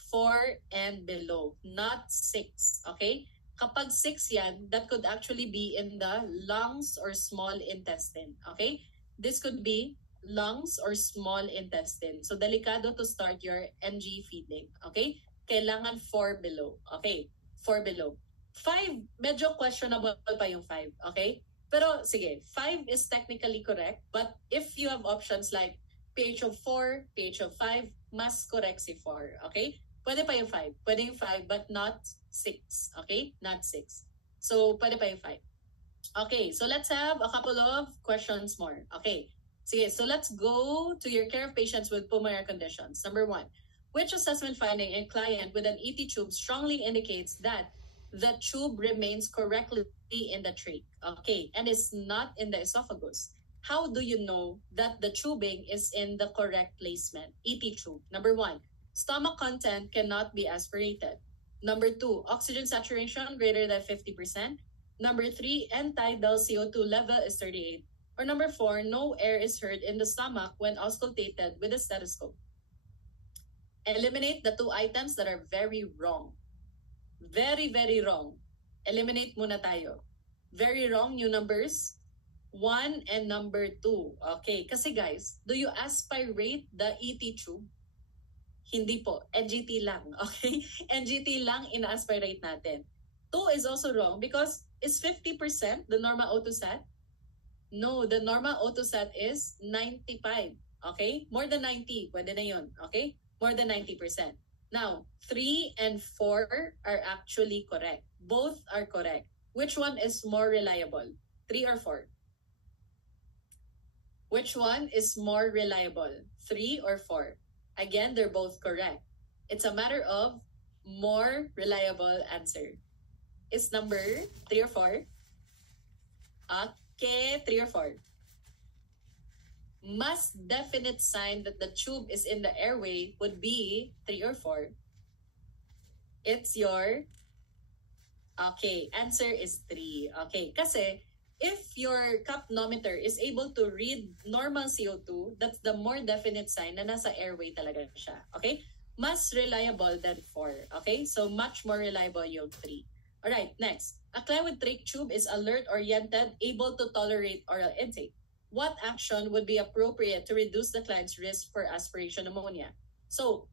4 and below, not 6. Okay, kapag 6 yan, that could actually be in the lungs or small intestine. Okay, this could be lungs or small intestine. So delikado to start your NG feeding. Okay, kailangan 4 below. Okay, 4 below. 5, medyo questionable pa yung 5. Okay, pero sige, 5 is technically correct, but if you have options like pH of 4, pH of 5, mas correct si 4. Okay? Pwede pa yung 5. Pwede yung 5, but not 6. Okay? Not 6. So, pwede pa yung 5. Okay, so let's have a couple of questions more. Okay. Sige, so let's go to your care of patients with pulmonary conditions. Number 1, which assessment finding in client with an ET tube strongly indicates that the tube remains correctly in the trach, okay, and is not in the esophagus? How do you know that the tubing is in the correct placement? ET tube. Number 1, stomach content cannot be aspirated. Number 2, oxygen saturation greater than 50%. Number 3, end tidal CO2 level is 38. Or number 4, no air is heard in the stomach when auscultated with a stethoscope. Eliminate the 2 items that are very wrong. Very, very wrong. Eliminate muna tayo. Very wrong yung numbers 1 and number 2. Okay, kasi guys, do you aspirate the ET tube? Hindi po. NGT lang. Okay? NGT lang ina-aspirate natin. 2 is also wrong because is 50% the normal O2 sat? No, the normal O2 sat is 95. Okay? More than 90. Pwede na yun. Okay? More than 90%. Now, 3 and 4 are actually correct. Both are correct. Which one is more reliable? 3 or 4? Which one is more reliable? 3 or 4? Again, they're both correct. It's a matter of more reliable answer. Is number 3 or 4? Okay, 3 or 4. Mas definite sign that the tube is in the airway would be 3 or 4. It's your... Okay, answer is 3. Okay, kasi if your capnometer is able to read normal CO2, that's the more definite sign na nasa airway talaga siya. Okay? Mas reliable than 4. Okay? So, much more reliable yung 3. Alright, next. A client with trach tube is alert, oriented, able to tolerate oral intake. What action would be appropriate to reduce the client's risk for aspiration pneumonia? So,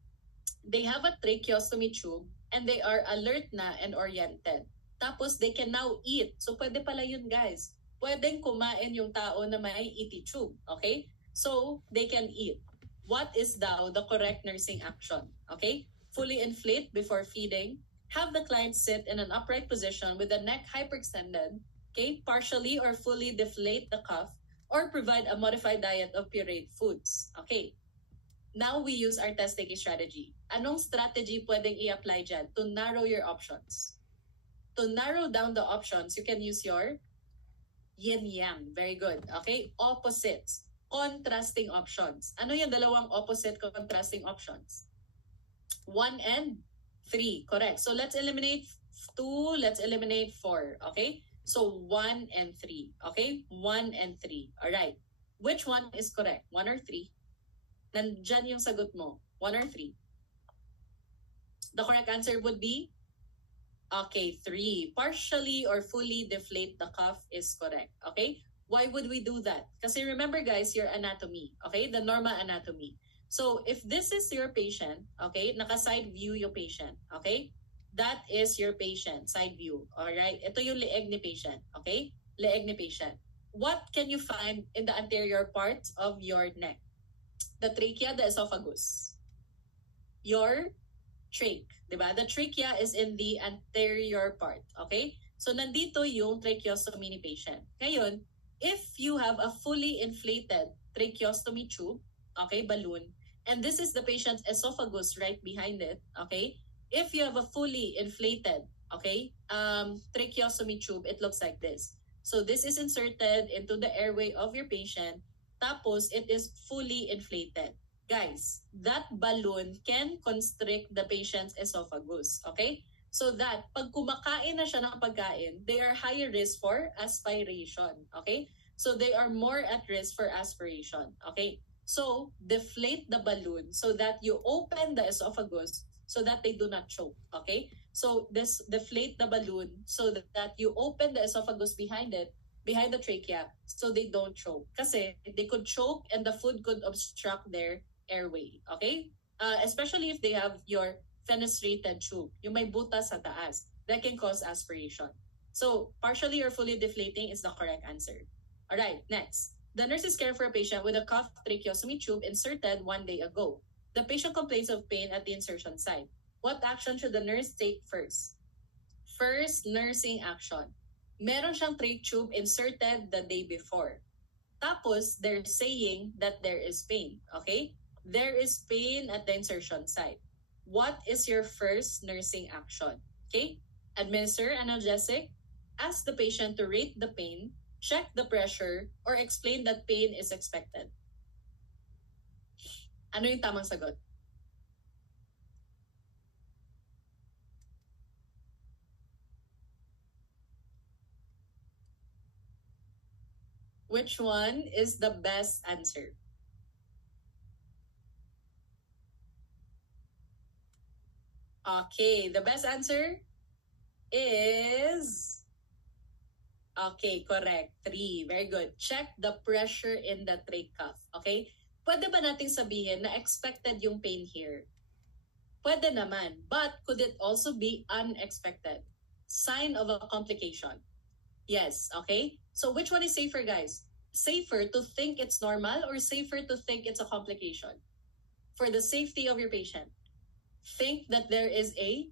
they have a tracheostomy tube and they are alert na and oriented. Tapos, they can now eat. So, pwede pala yun, guys. Pwedeng kumain yung tao na may ET tube. Okay? So, they can eat. What is daw the correct nursing action? Okay? Fully inflate before feeding. Have the client sit in an upright position with the neck hyperextended. Okay? Partially or fully deflate the cuff. Or provide a modified diet of pureed foods. Okay. Now we use our test-taking strategy. Anong strategy pwedeng i-apply dyan to narrow your options? To narrow down the options, you can use your yin-yang. Very good. Okay? Opposites. Contrasting options. Ano yung dalawang opposite contrasting options? 1 and 3, correct. So let's eliminate 2, let's eliminate 4, okay? So 1 and 3, okay? 1 and 3, all right. Which one is correct? 1 or 3? Nandyan yung sagot mo, 1 or 3? The correct answer would be, okay, 3. Partially or fully deflate the cuff is correct, okay? Why would we do that? Kasi remember guys, your anatomy, okay? The normal anatomy. So if this is your patient, okay, naka-side view yung patient, okay? That is your patient, side view, alright? Ito yung leeg ni patient, okay? Leeg ni patient. What can you find in the anterior part of your neck? The trachea, the esophagus. Your trach, diba? The trachea is in the anterior part, okay? So nandito yung tracheostomy ni patient. Ngayon, if you have a fully inflated tracheostomy tube, okay, balloon, and this is the patient's esophagus right behind it, okay? If you have a fully inflated, okay, tracheostomy tube, it looks like this. So this is inserted into the airway of your patient, tapos it is fully inflated. Guys, that balloon can constrict the patient's esophagus, okay? So that pag kumakain na siya ng pagkain, they are higher risk for aspiration, okay? So they are more at risk for aspiration, okay? So deflate the balloon so that you open the esophagus so that they do not choke, okay? So this deflate the balloon so that you open the esophagus behind it, behind the trachea, so they don't choke. Kasi they could choke and the food could obstruct their airway, okay? Especially if they have your fenestrated tube, yung may butas sa taas, that can cause aspiration. So partially or fully deflating is the correct answer. All right, next. The nurse is caring for a patient with a cuffed tracheostomy tube inserted 1 day ago. The patient complains of pain at the insertion site. What action should the nurse take first? First nursing action. Meron siyang trach tube inserted the day before. Tapos, they're saying that there is pain, okay? There is pain at the insertion site. What is your first nursing action? Okay? Administer analgesic, ask the patient to rate the pain, check the pressure, or explain that pain is expected. Ano yung tamang sagot? Which one is the best answer? Okay, the best answer is... Okay, correct. 3. Very good. Check the pressure in the trach cuff. Okay? Pwede ba nating sabihin na expected yung pain here? Pwede naman. But could it also be unexpected? Sign of a complication. Yes, okay? So which one is safer, guys? Safer to think it's normal or safer to think it's a complication? For the safety of your patient, think that there is a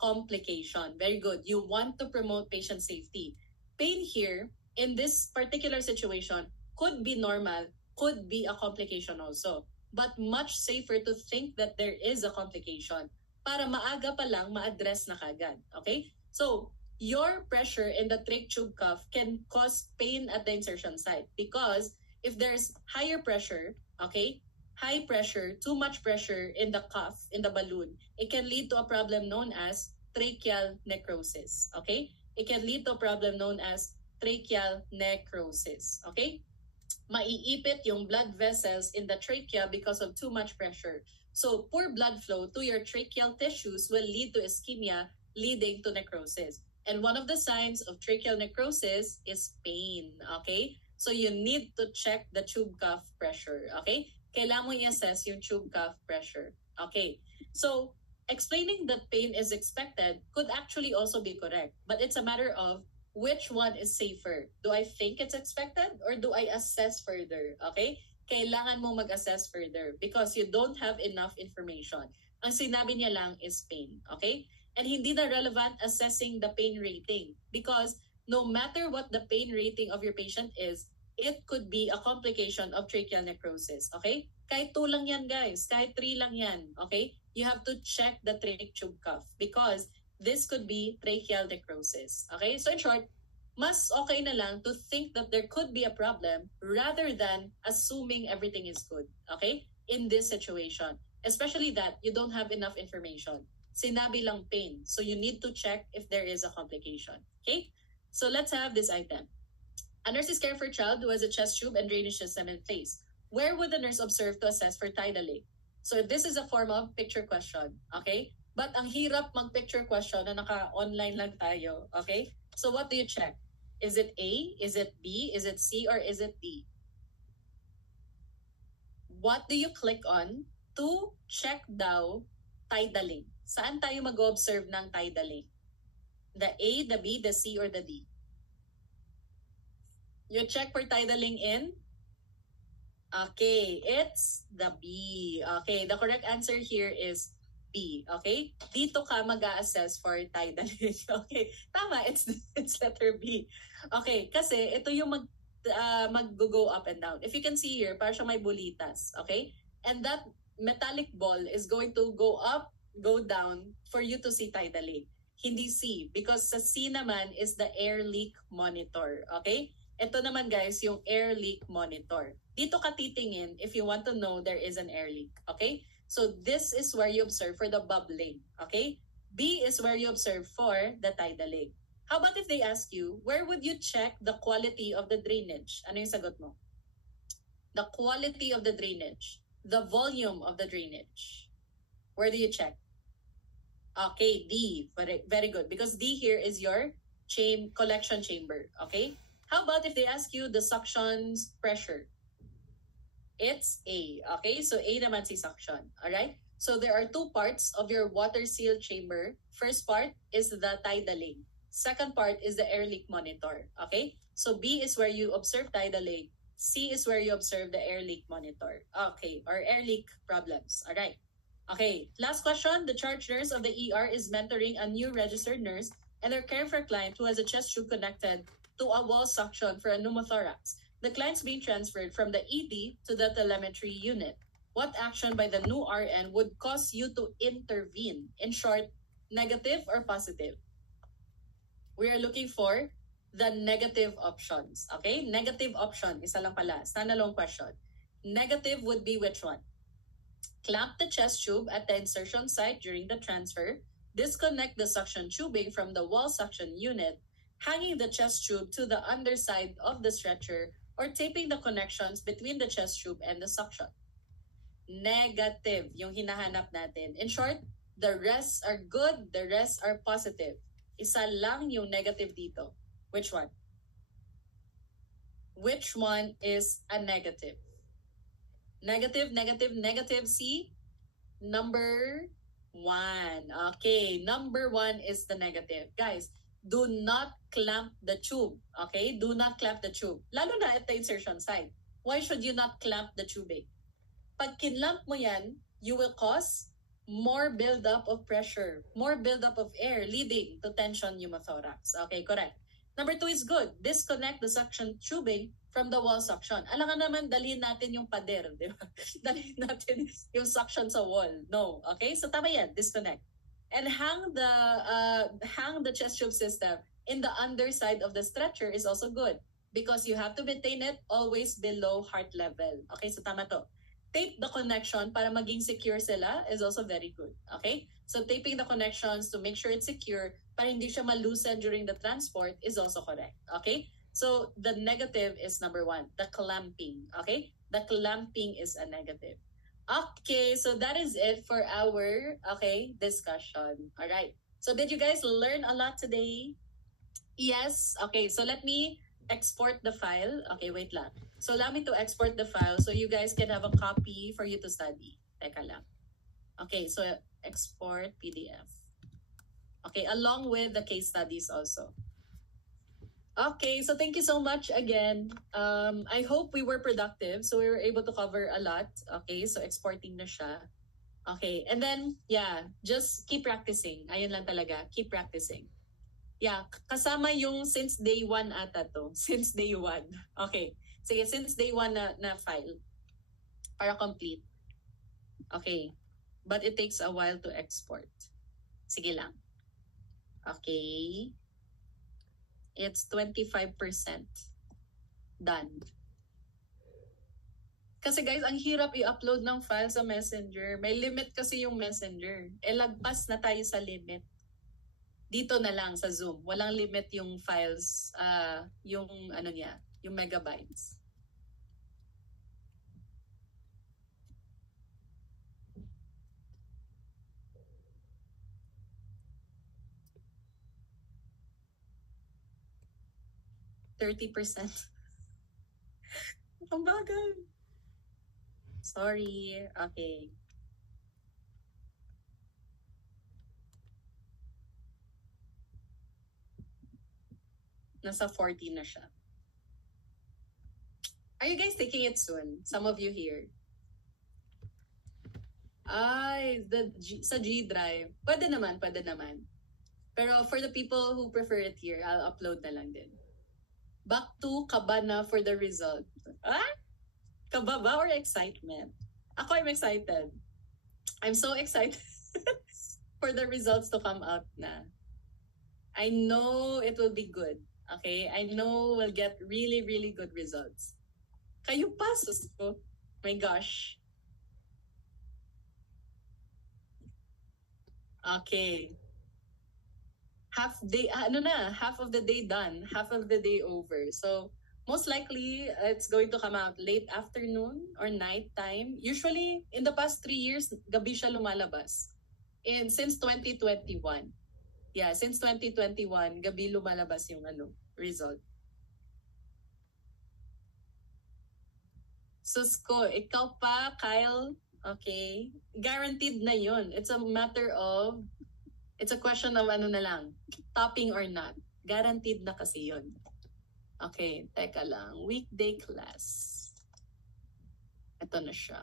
complication. Very good. You want to promote patient safety. Pain here, in this particular situation, could be normal, could be a complication also. But much safer to think that there is a complication para maaga pa lang ma-address na kagad. Okay? So, your pressure in the trach tube cuff can cause pain at the insertion site because if there's higher pressure, okay, high pressure, too much pressure in the cuff, in the balloon, it can lead to a problem known as tracheal necrosis. Okay? It can lead to a problem known as tracheal necrosis. Okay? Maiipit yung blood vessels in the trachea because of too much pressure. So poor blood flow to your tracheal tissues will lead to ischemia, leading to necrosis. And one of the signs of tracheal necrosis is pain. Okay? So you need to check the tube cuff pressure. Okay? Kailangan mo i-assess yung tube cuff pressure. Okay? So explaining that pain is expected could actually also be correct, but it's a matter of which one is safer. Do I think it's expected or do I assess further? Okay? Kailangan mo mag-assess further because you don't have enough information. Ang sinabi niya lang is pain. Okay? And hindi na relevant assessing the pain rating because no matter what the pain rating of your patient is, it could be a complication of tracheal necrosis. Okay? Kahit 2 lang yan, guys. Kahit 3 lang yan. Okay? You have to check the trach tube cuff because this could be tracheal necrosis. Okay? So in short, mas okay na lang to think that there could be a problem rather than assuming everything is good. Okay? In this situation. Especially that you don't have enough information. sinabi lang pain. So you need to check if there is a complication. Okay? So let's have this item. A nurse is caring for a child who has a chest tube and drainage system in place. Where would the nurse observe to assess for tidal. So this is a form of picture question. Okay? But ang hirap mag-picture question na naka-online lang tayo. Okay? So what do you check? Is it A? Is it B? Is it C? Or is it D? What do you click on to check daw tidaling? Saan tayo mag-observe ng tidaling? The A, the B, the C, or the D? You check for tidaling in? Okay, it's the B. Okay, the correct answer here is B. Okay? Dito ka mag-a-assess for tidaling. Okay, tama, it's letter B. Okay, kasi ito yung mag-go up and down. If you can see here, parang siya may bulitas. Okay? And that metallic ball is going to go up, go down for you to see tidaling. Hindi C, because sa C naman is the air leak monitor. Okay? Ito naman guys, yung air leak monitor. Dito ka titingin if you want to know there is an air leak. Okay? So this is where you observe for the bubbling. Okay? B is where you observe for the tidaling. How about if they ask you, where would you check the quality of the drainage? Ano yung sagot mo? The quality of the drainage. The volume of the drainage. Where do you check? Okay, D. Very, very good. Because D here is your collection chamber. Okay? How about if they ask you the suction's pressure? It's A. Okay? So A naman si suction. Alright? So there are two parts of your water seal chamber. First part is the tidaling. Second part is the air leak monitor. Okay? So B is where you observe tidaling. C is where you observe the air leak monitor. Okay, or air leak problems. Alright. Okay, last question. The charge nurse of the ER is mentoring a new registered nurse and they're caring for a client who has a chest tube connected to a wall suction for a pneumothorax. The client's being transferred from the ED to the telemetry unit. What action by the new RN would cause you to intervene? In short, negative or positive? We are looking for the negative options. Okay? Negative option. Isa lang pala. Standalone question. Negative would be which one? Clamp the chest tube at the insertion site during the transfer. Disconnect the suction tubing from the wall suction unit. Hanging the chest tube to the underside of the stretcher or taping the connections between the chest tube and the suction. Negative yung hinahanap natin. In short, the rest are good, the rest are positive. Isa lang yung negative dito. Which one? Which one is a negative? Negative, negative, negative. C? Number 1. Okay, number 1 is the negative. Guys, do not clamp the tube. Okay, do not clamp the tube. Lalo na at the insertion site. Why should you not clamp the tubing? Pag kinlamp mo yan, you will cause more buildup of pressure, more buildup of air leading to tension pneumothorax. Okay, correct. Number 2 is good. Disconnect the suction tubing from the wall suction. Alam nga naman, dalhin natin yung pader, di ba? Dalhin natin yung suction sa wall. No. Okay? So tama yan. Disconnect. And hang the chest tube system in the underside of the stretcher is also good because you have to maintain it always below heart level. Okay? So tama to. Tape the connection para maging secure sila is also very good. Okay? So taping the connections to make sure it's secure para hindi siya maloosen during the transport is also correct. Okay? So the negative is number 1, the clamping. Okay? The clamping is a negative. Okay, so that is it for our discussion. All right. So did you guys learn a lot today? Yes. Okay, so let me export the file. Okay, wait lang. So allow me to export the file so you guys can have a copy for you to study. Teka lang. Okay, so export PDF. Okay, along with the case studies also. Okay, so thank you so much again. I hope we were productive. So we were able to cover a lot. Okay, so exporting na siya. Okay, and then, yeah, just keep practicing. Ayun lang talaga, keep practicing. Yeah, kasama yung since day 1 ata to. Since day 1. Okay, sige, since day 1 na file. Para complete. Okay, but it takes a while to export. Sige lang. Okay. It's 25% done. Kasi guys, ang hirap i-upload ng file sa Messenger. May limit kasi yung Messenger. Lagpas na tayo sa limit. Dito na lang sa Zoom. Walang limit yung files, yung ano niya, yung megabytes. %30. Ang bagal. Sorry. Okay. Nasa 40 na siya. Are you guys taking it soon? Some of you here. Ay, sa G Drive. Pwede naman, pwede naman. Pero for the people who prefer it here, I'll upload na lang din. Back to kaba na for the result. Ah? Kaba ba or excitement? Ako, I'm excited. I'm so excited for the results to come out na. I know it will be good. Okay? I know we'll get really, really good results. Kayo pa, sus ko. My gosh. Okay. Half of the day done, half of the day over. So most likely it's going to come out late afternoon or night time. Usually in the past 3 years, gabi siya lumalabas. And since 2021. Yeah, since 2021, gabi lumalabas yung result. Susko, ikaw pa, Kyle. Okay. Guaranteed na yun. It's a question of na lang, topping or not. Guaranteed na kasi yun. Okay, teka lang. Weekday class. Ito na siya.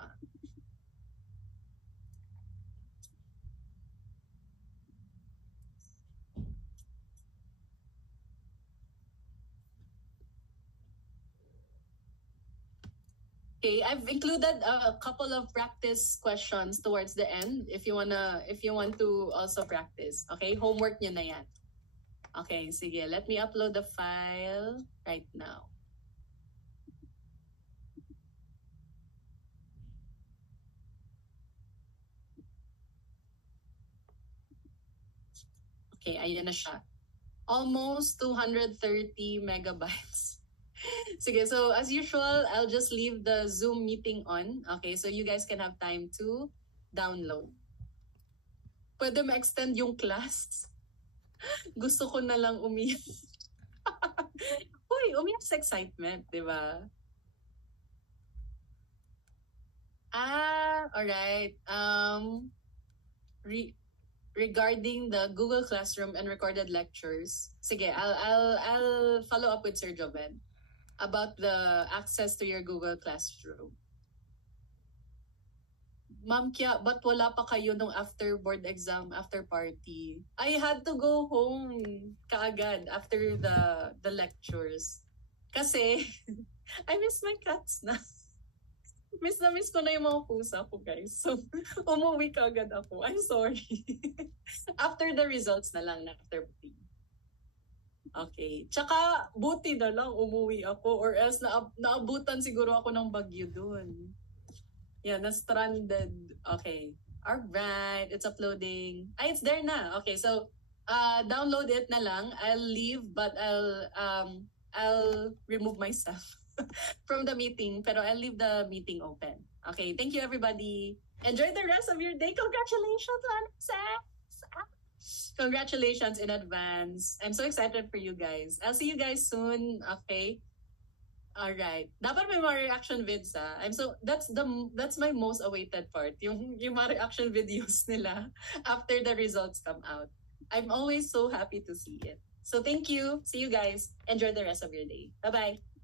Okay, I've included a couple of practice questions towards the end if you want to also practice. Okay, homework nyo na yan. Okay, sige, let me upload the file right now. Okay, ayan na siya. Almost 230 megabytes. Sige, so as usual, I'll just leave the Zoom meeting on. Okay, so you guys can have time to download. Pwede ma-extend yung class? Gusto ko na lang umiyak. Uy, umiyak sa excitement, di ba? Alright. Regarding the Google Classroom and recorded lectures, sige, I'll follow up with Sir Joven about the access to your Google Classroom. Ma'am Kia, ba't wala pa kayo nung after board exam, after party? I had to go home kaagad after the lectures. Kasi, I miss my cats na. Miss na miss ko na yung mga pusa ko, guys. So, umuwi kaagad ako. I'm sorry. After the results na lang, after party. Okay. Tsaka, buti na lang umuwi ako or else naabutan siguro ako ng bagyo dun. Yeah, na-stranded. Okay. Alright. It's uploading. It's there na. Okay, so, download it na lang. I'll leave, but I'll remove myself from the meeting. Pero I'll leave the meeting open. Okay, thank you everybody. Enjoy the rest of your day. Congratulations, Alexa! Congratulations in advance. I'm so excited for you guys. I'll see you guys soon. Okay. All right. Dapat may mga reaction vids that's my most awaited part. Yung mga reaction videos nila after the results come out. I'm always so happy to see it. So thank you. See you guys. Enjoy the rest of your day. Bye-bye.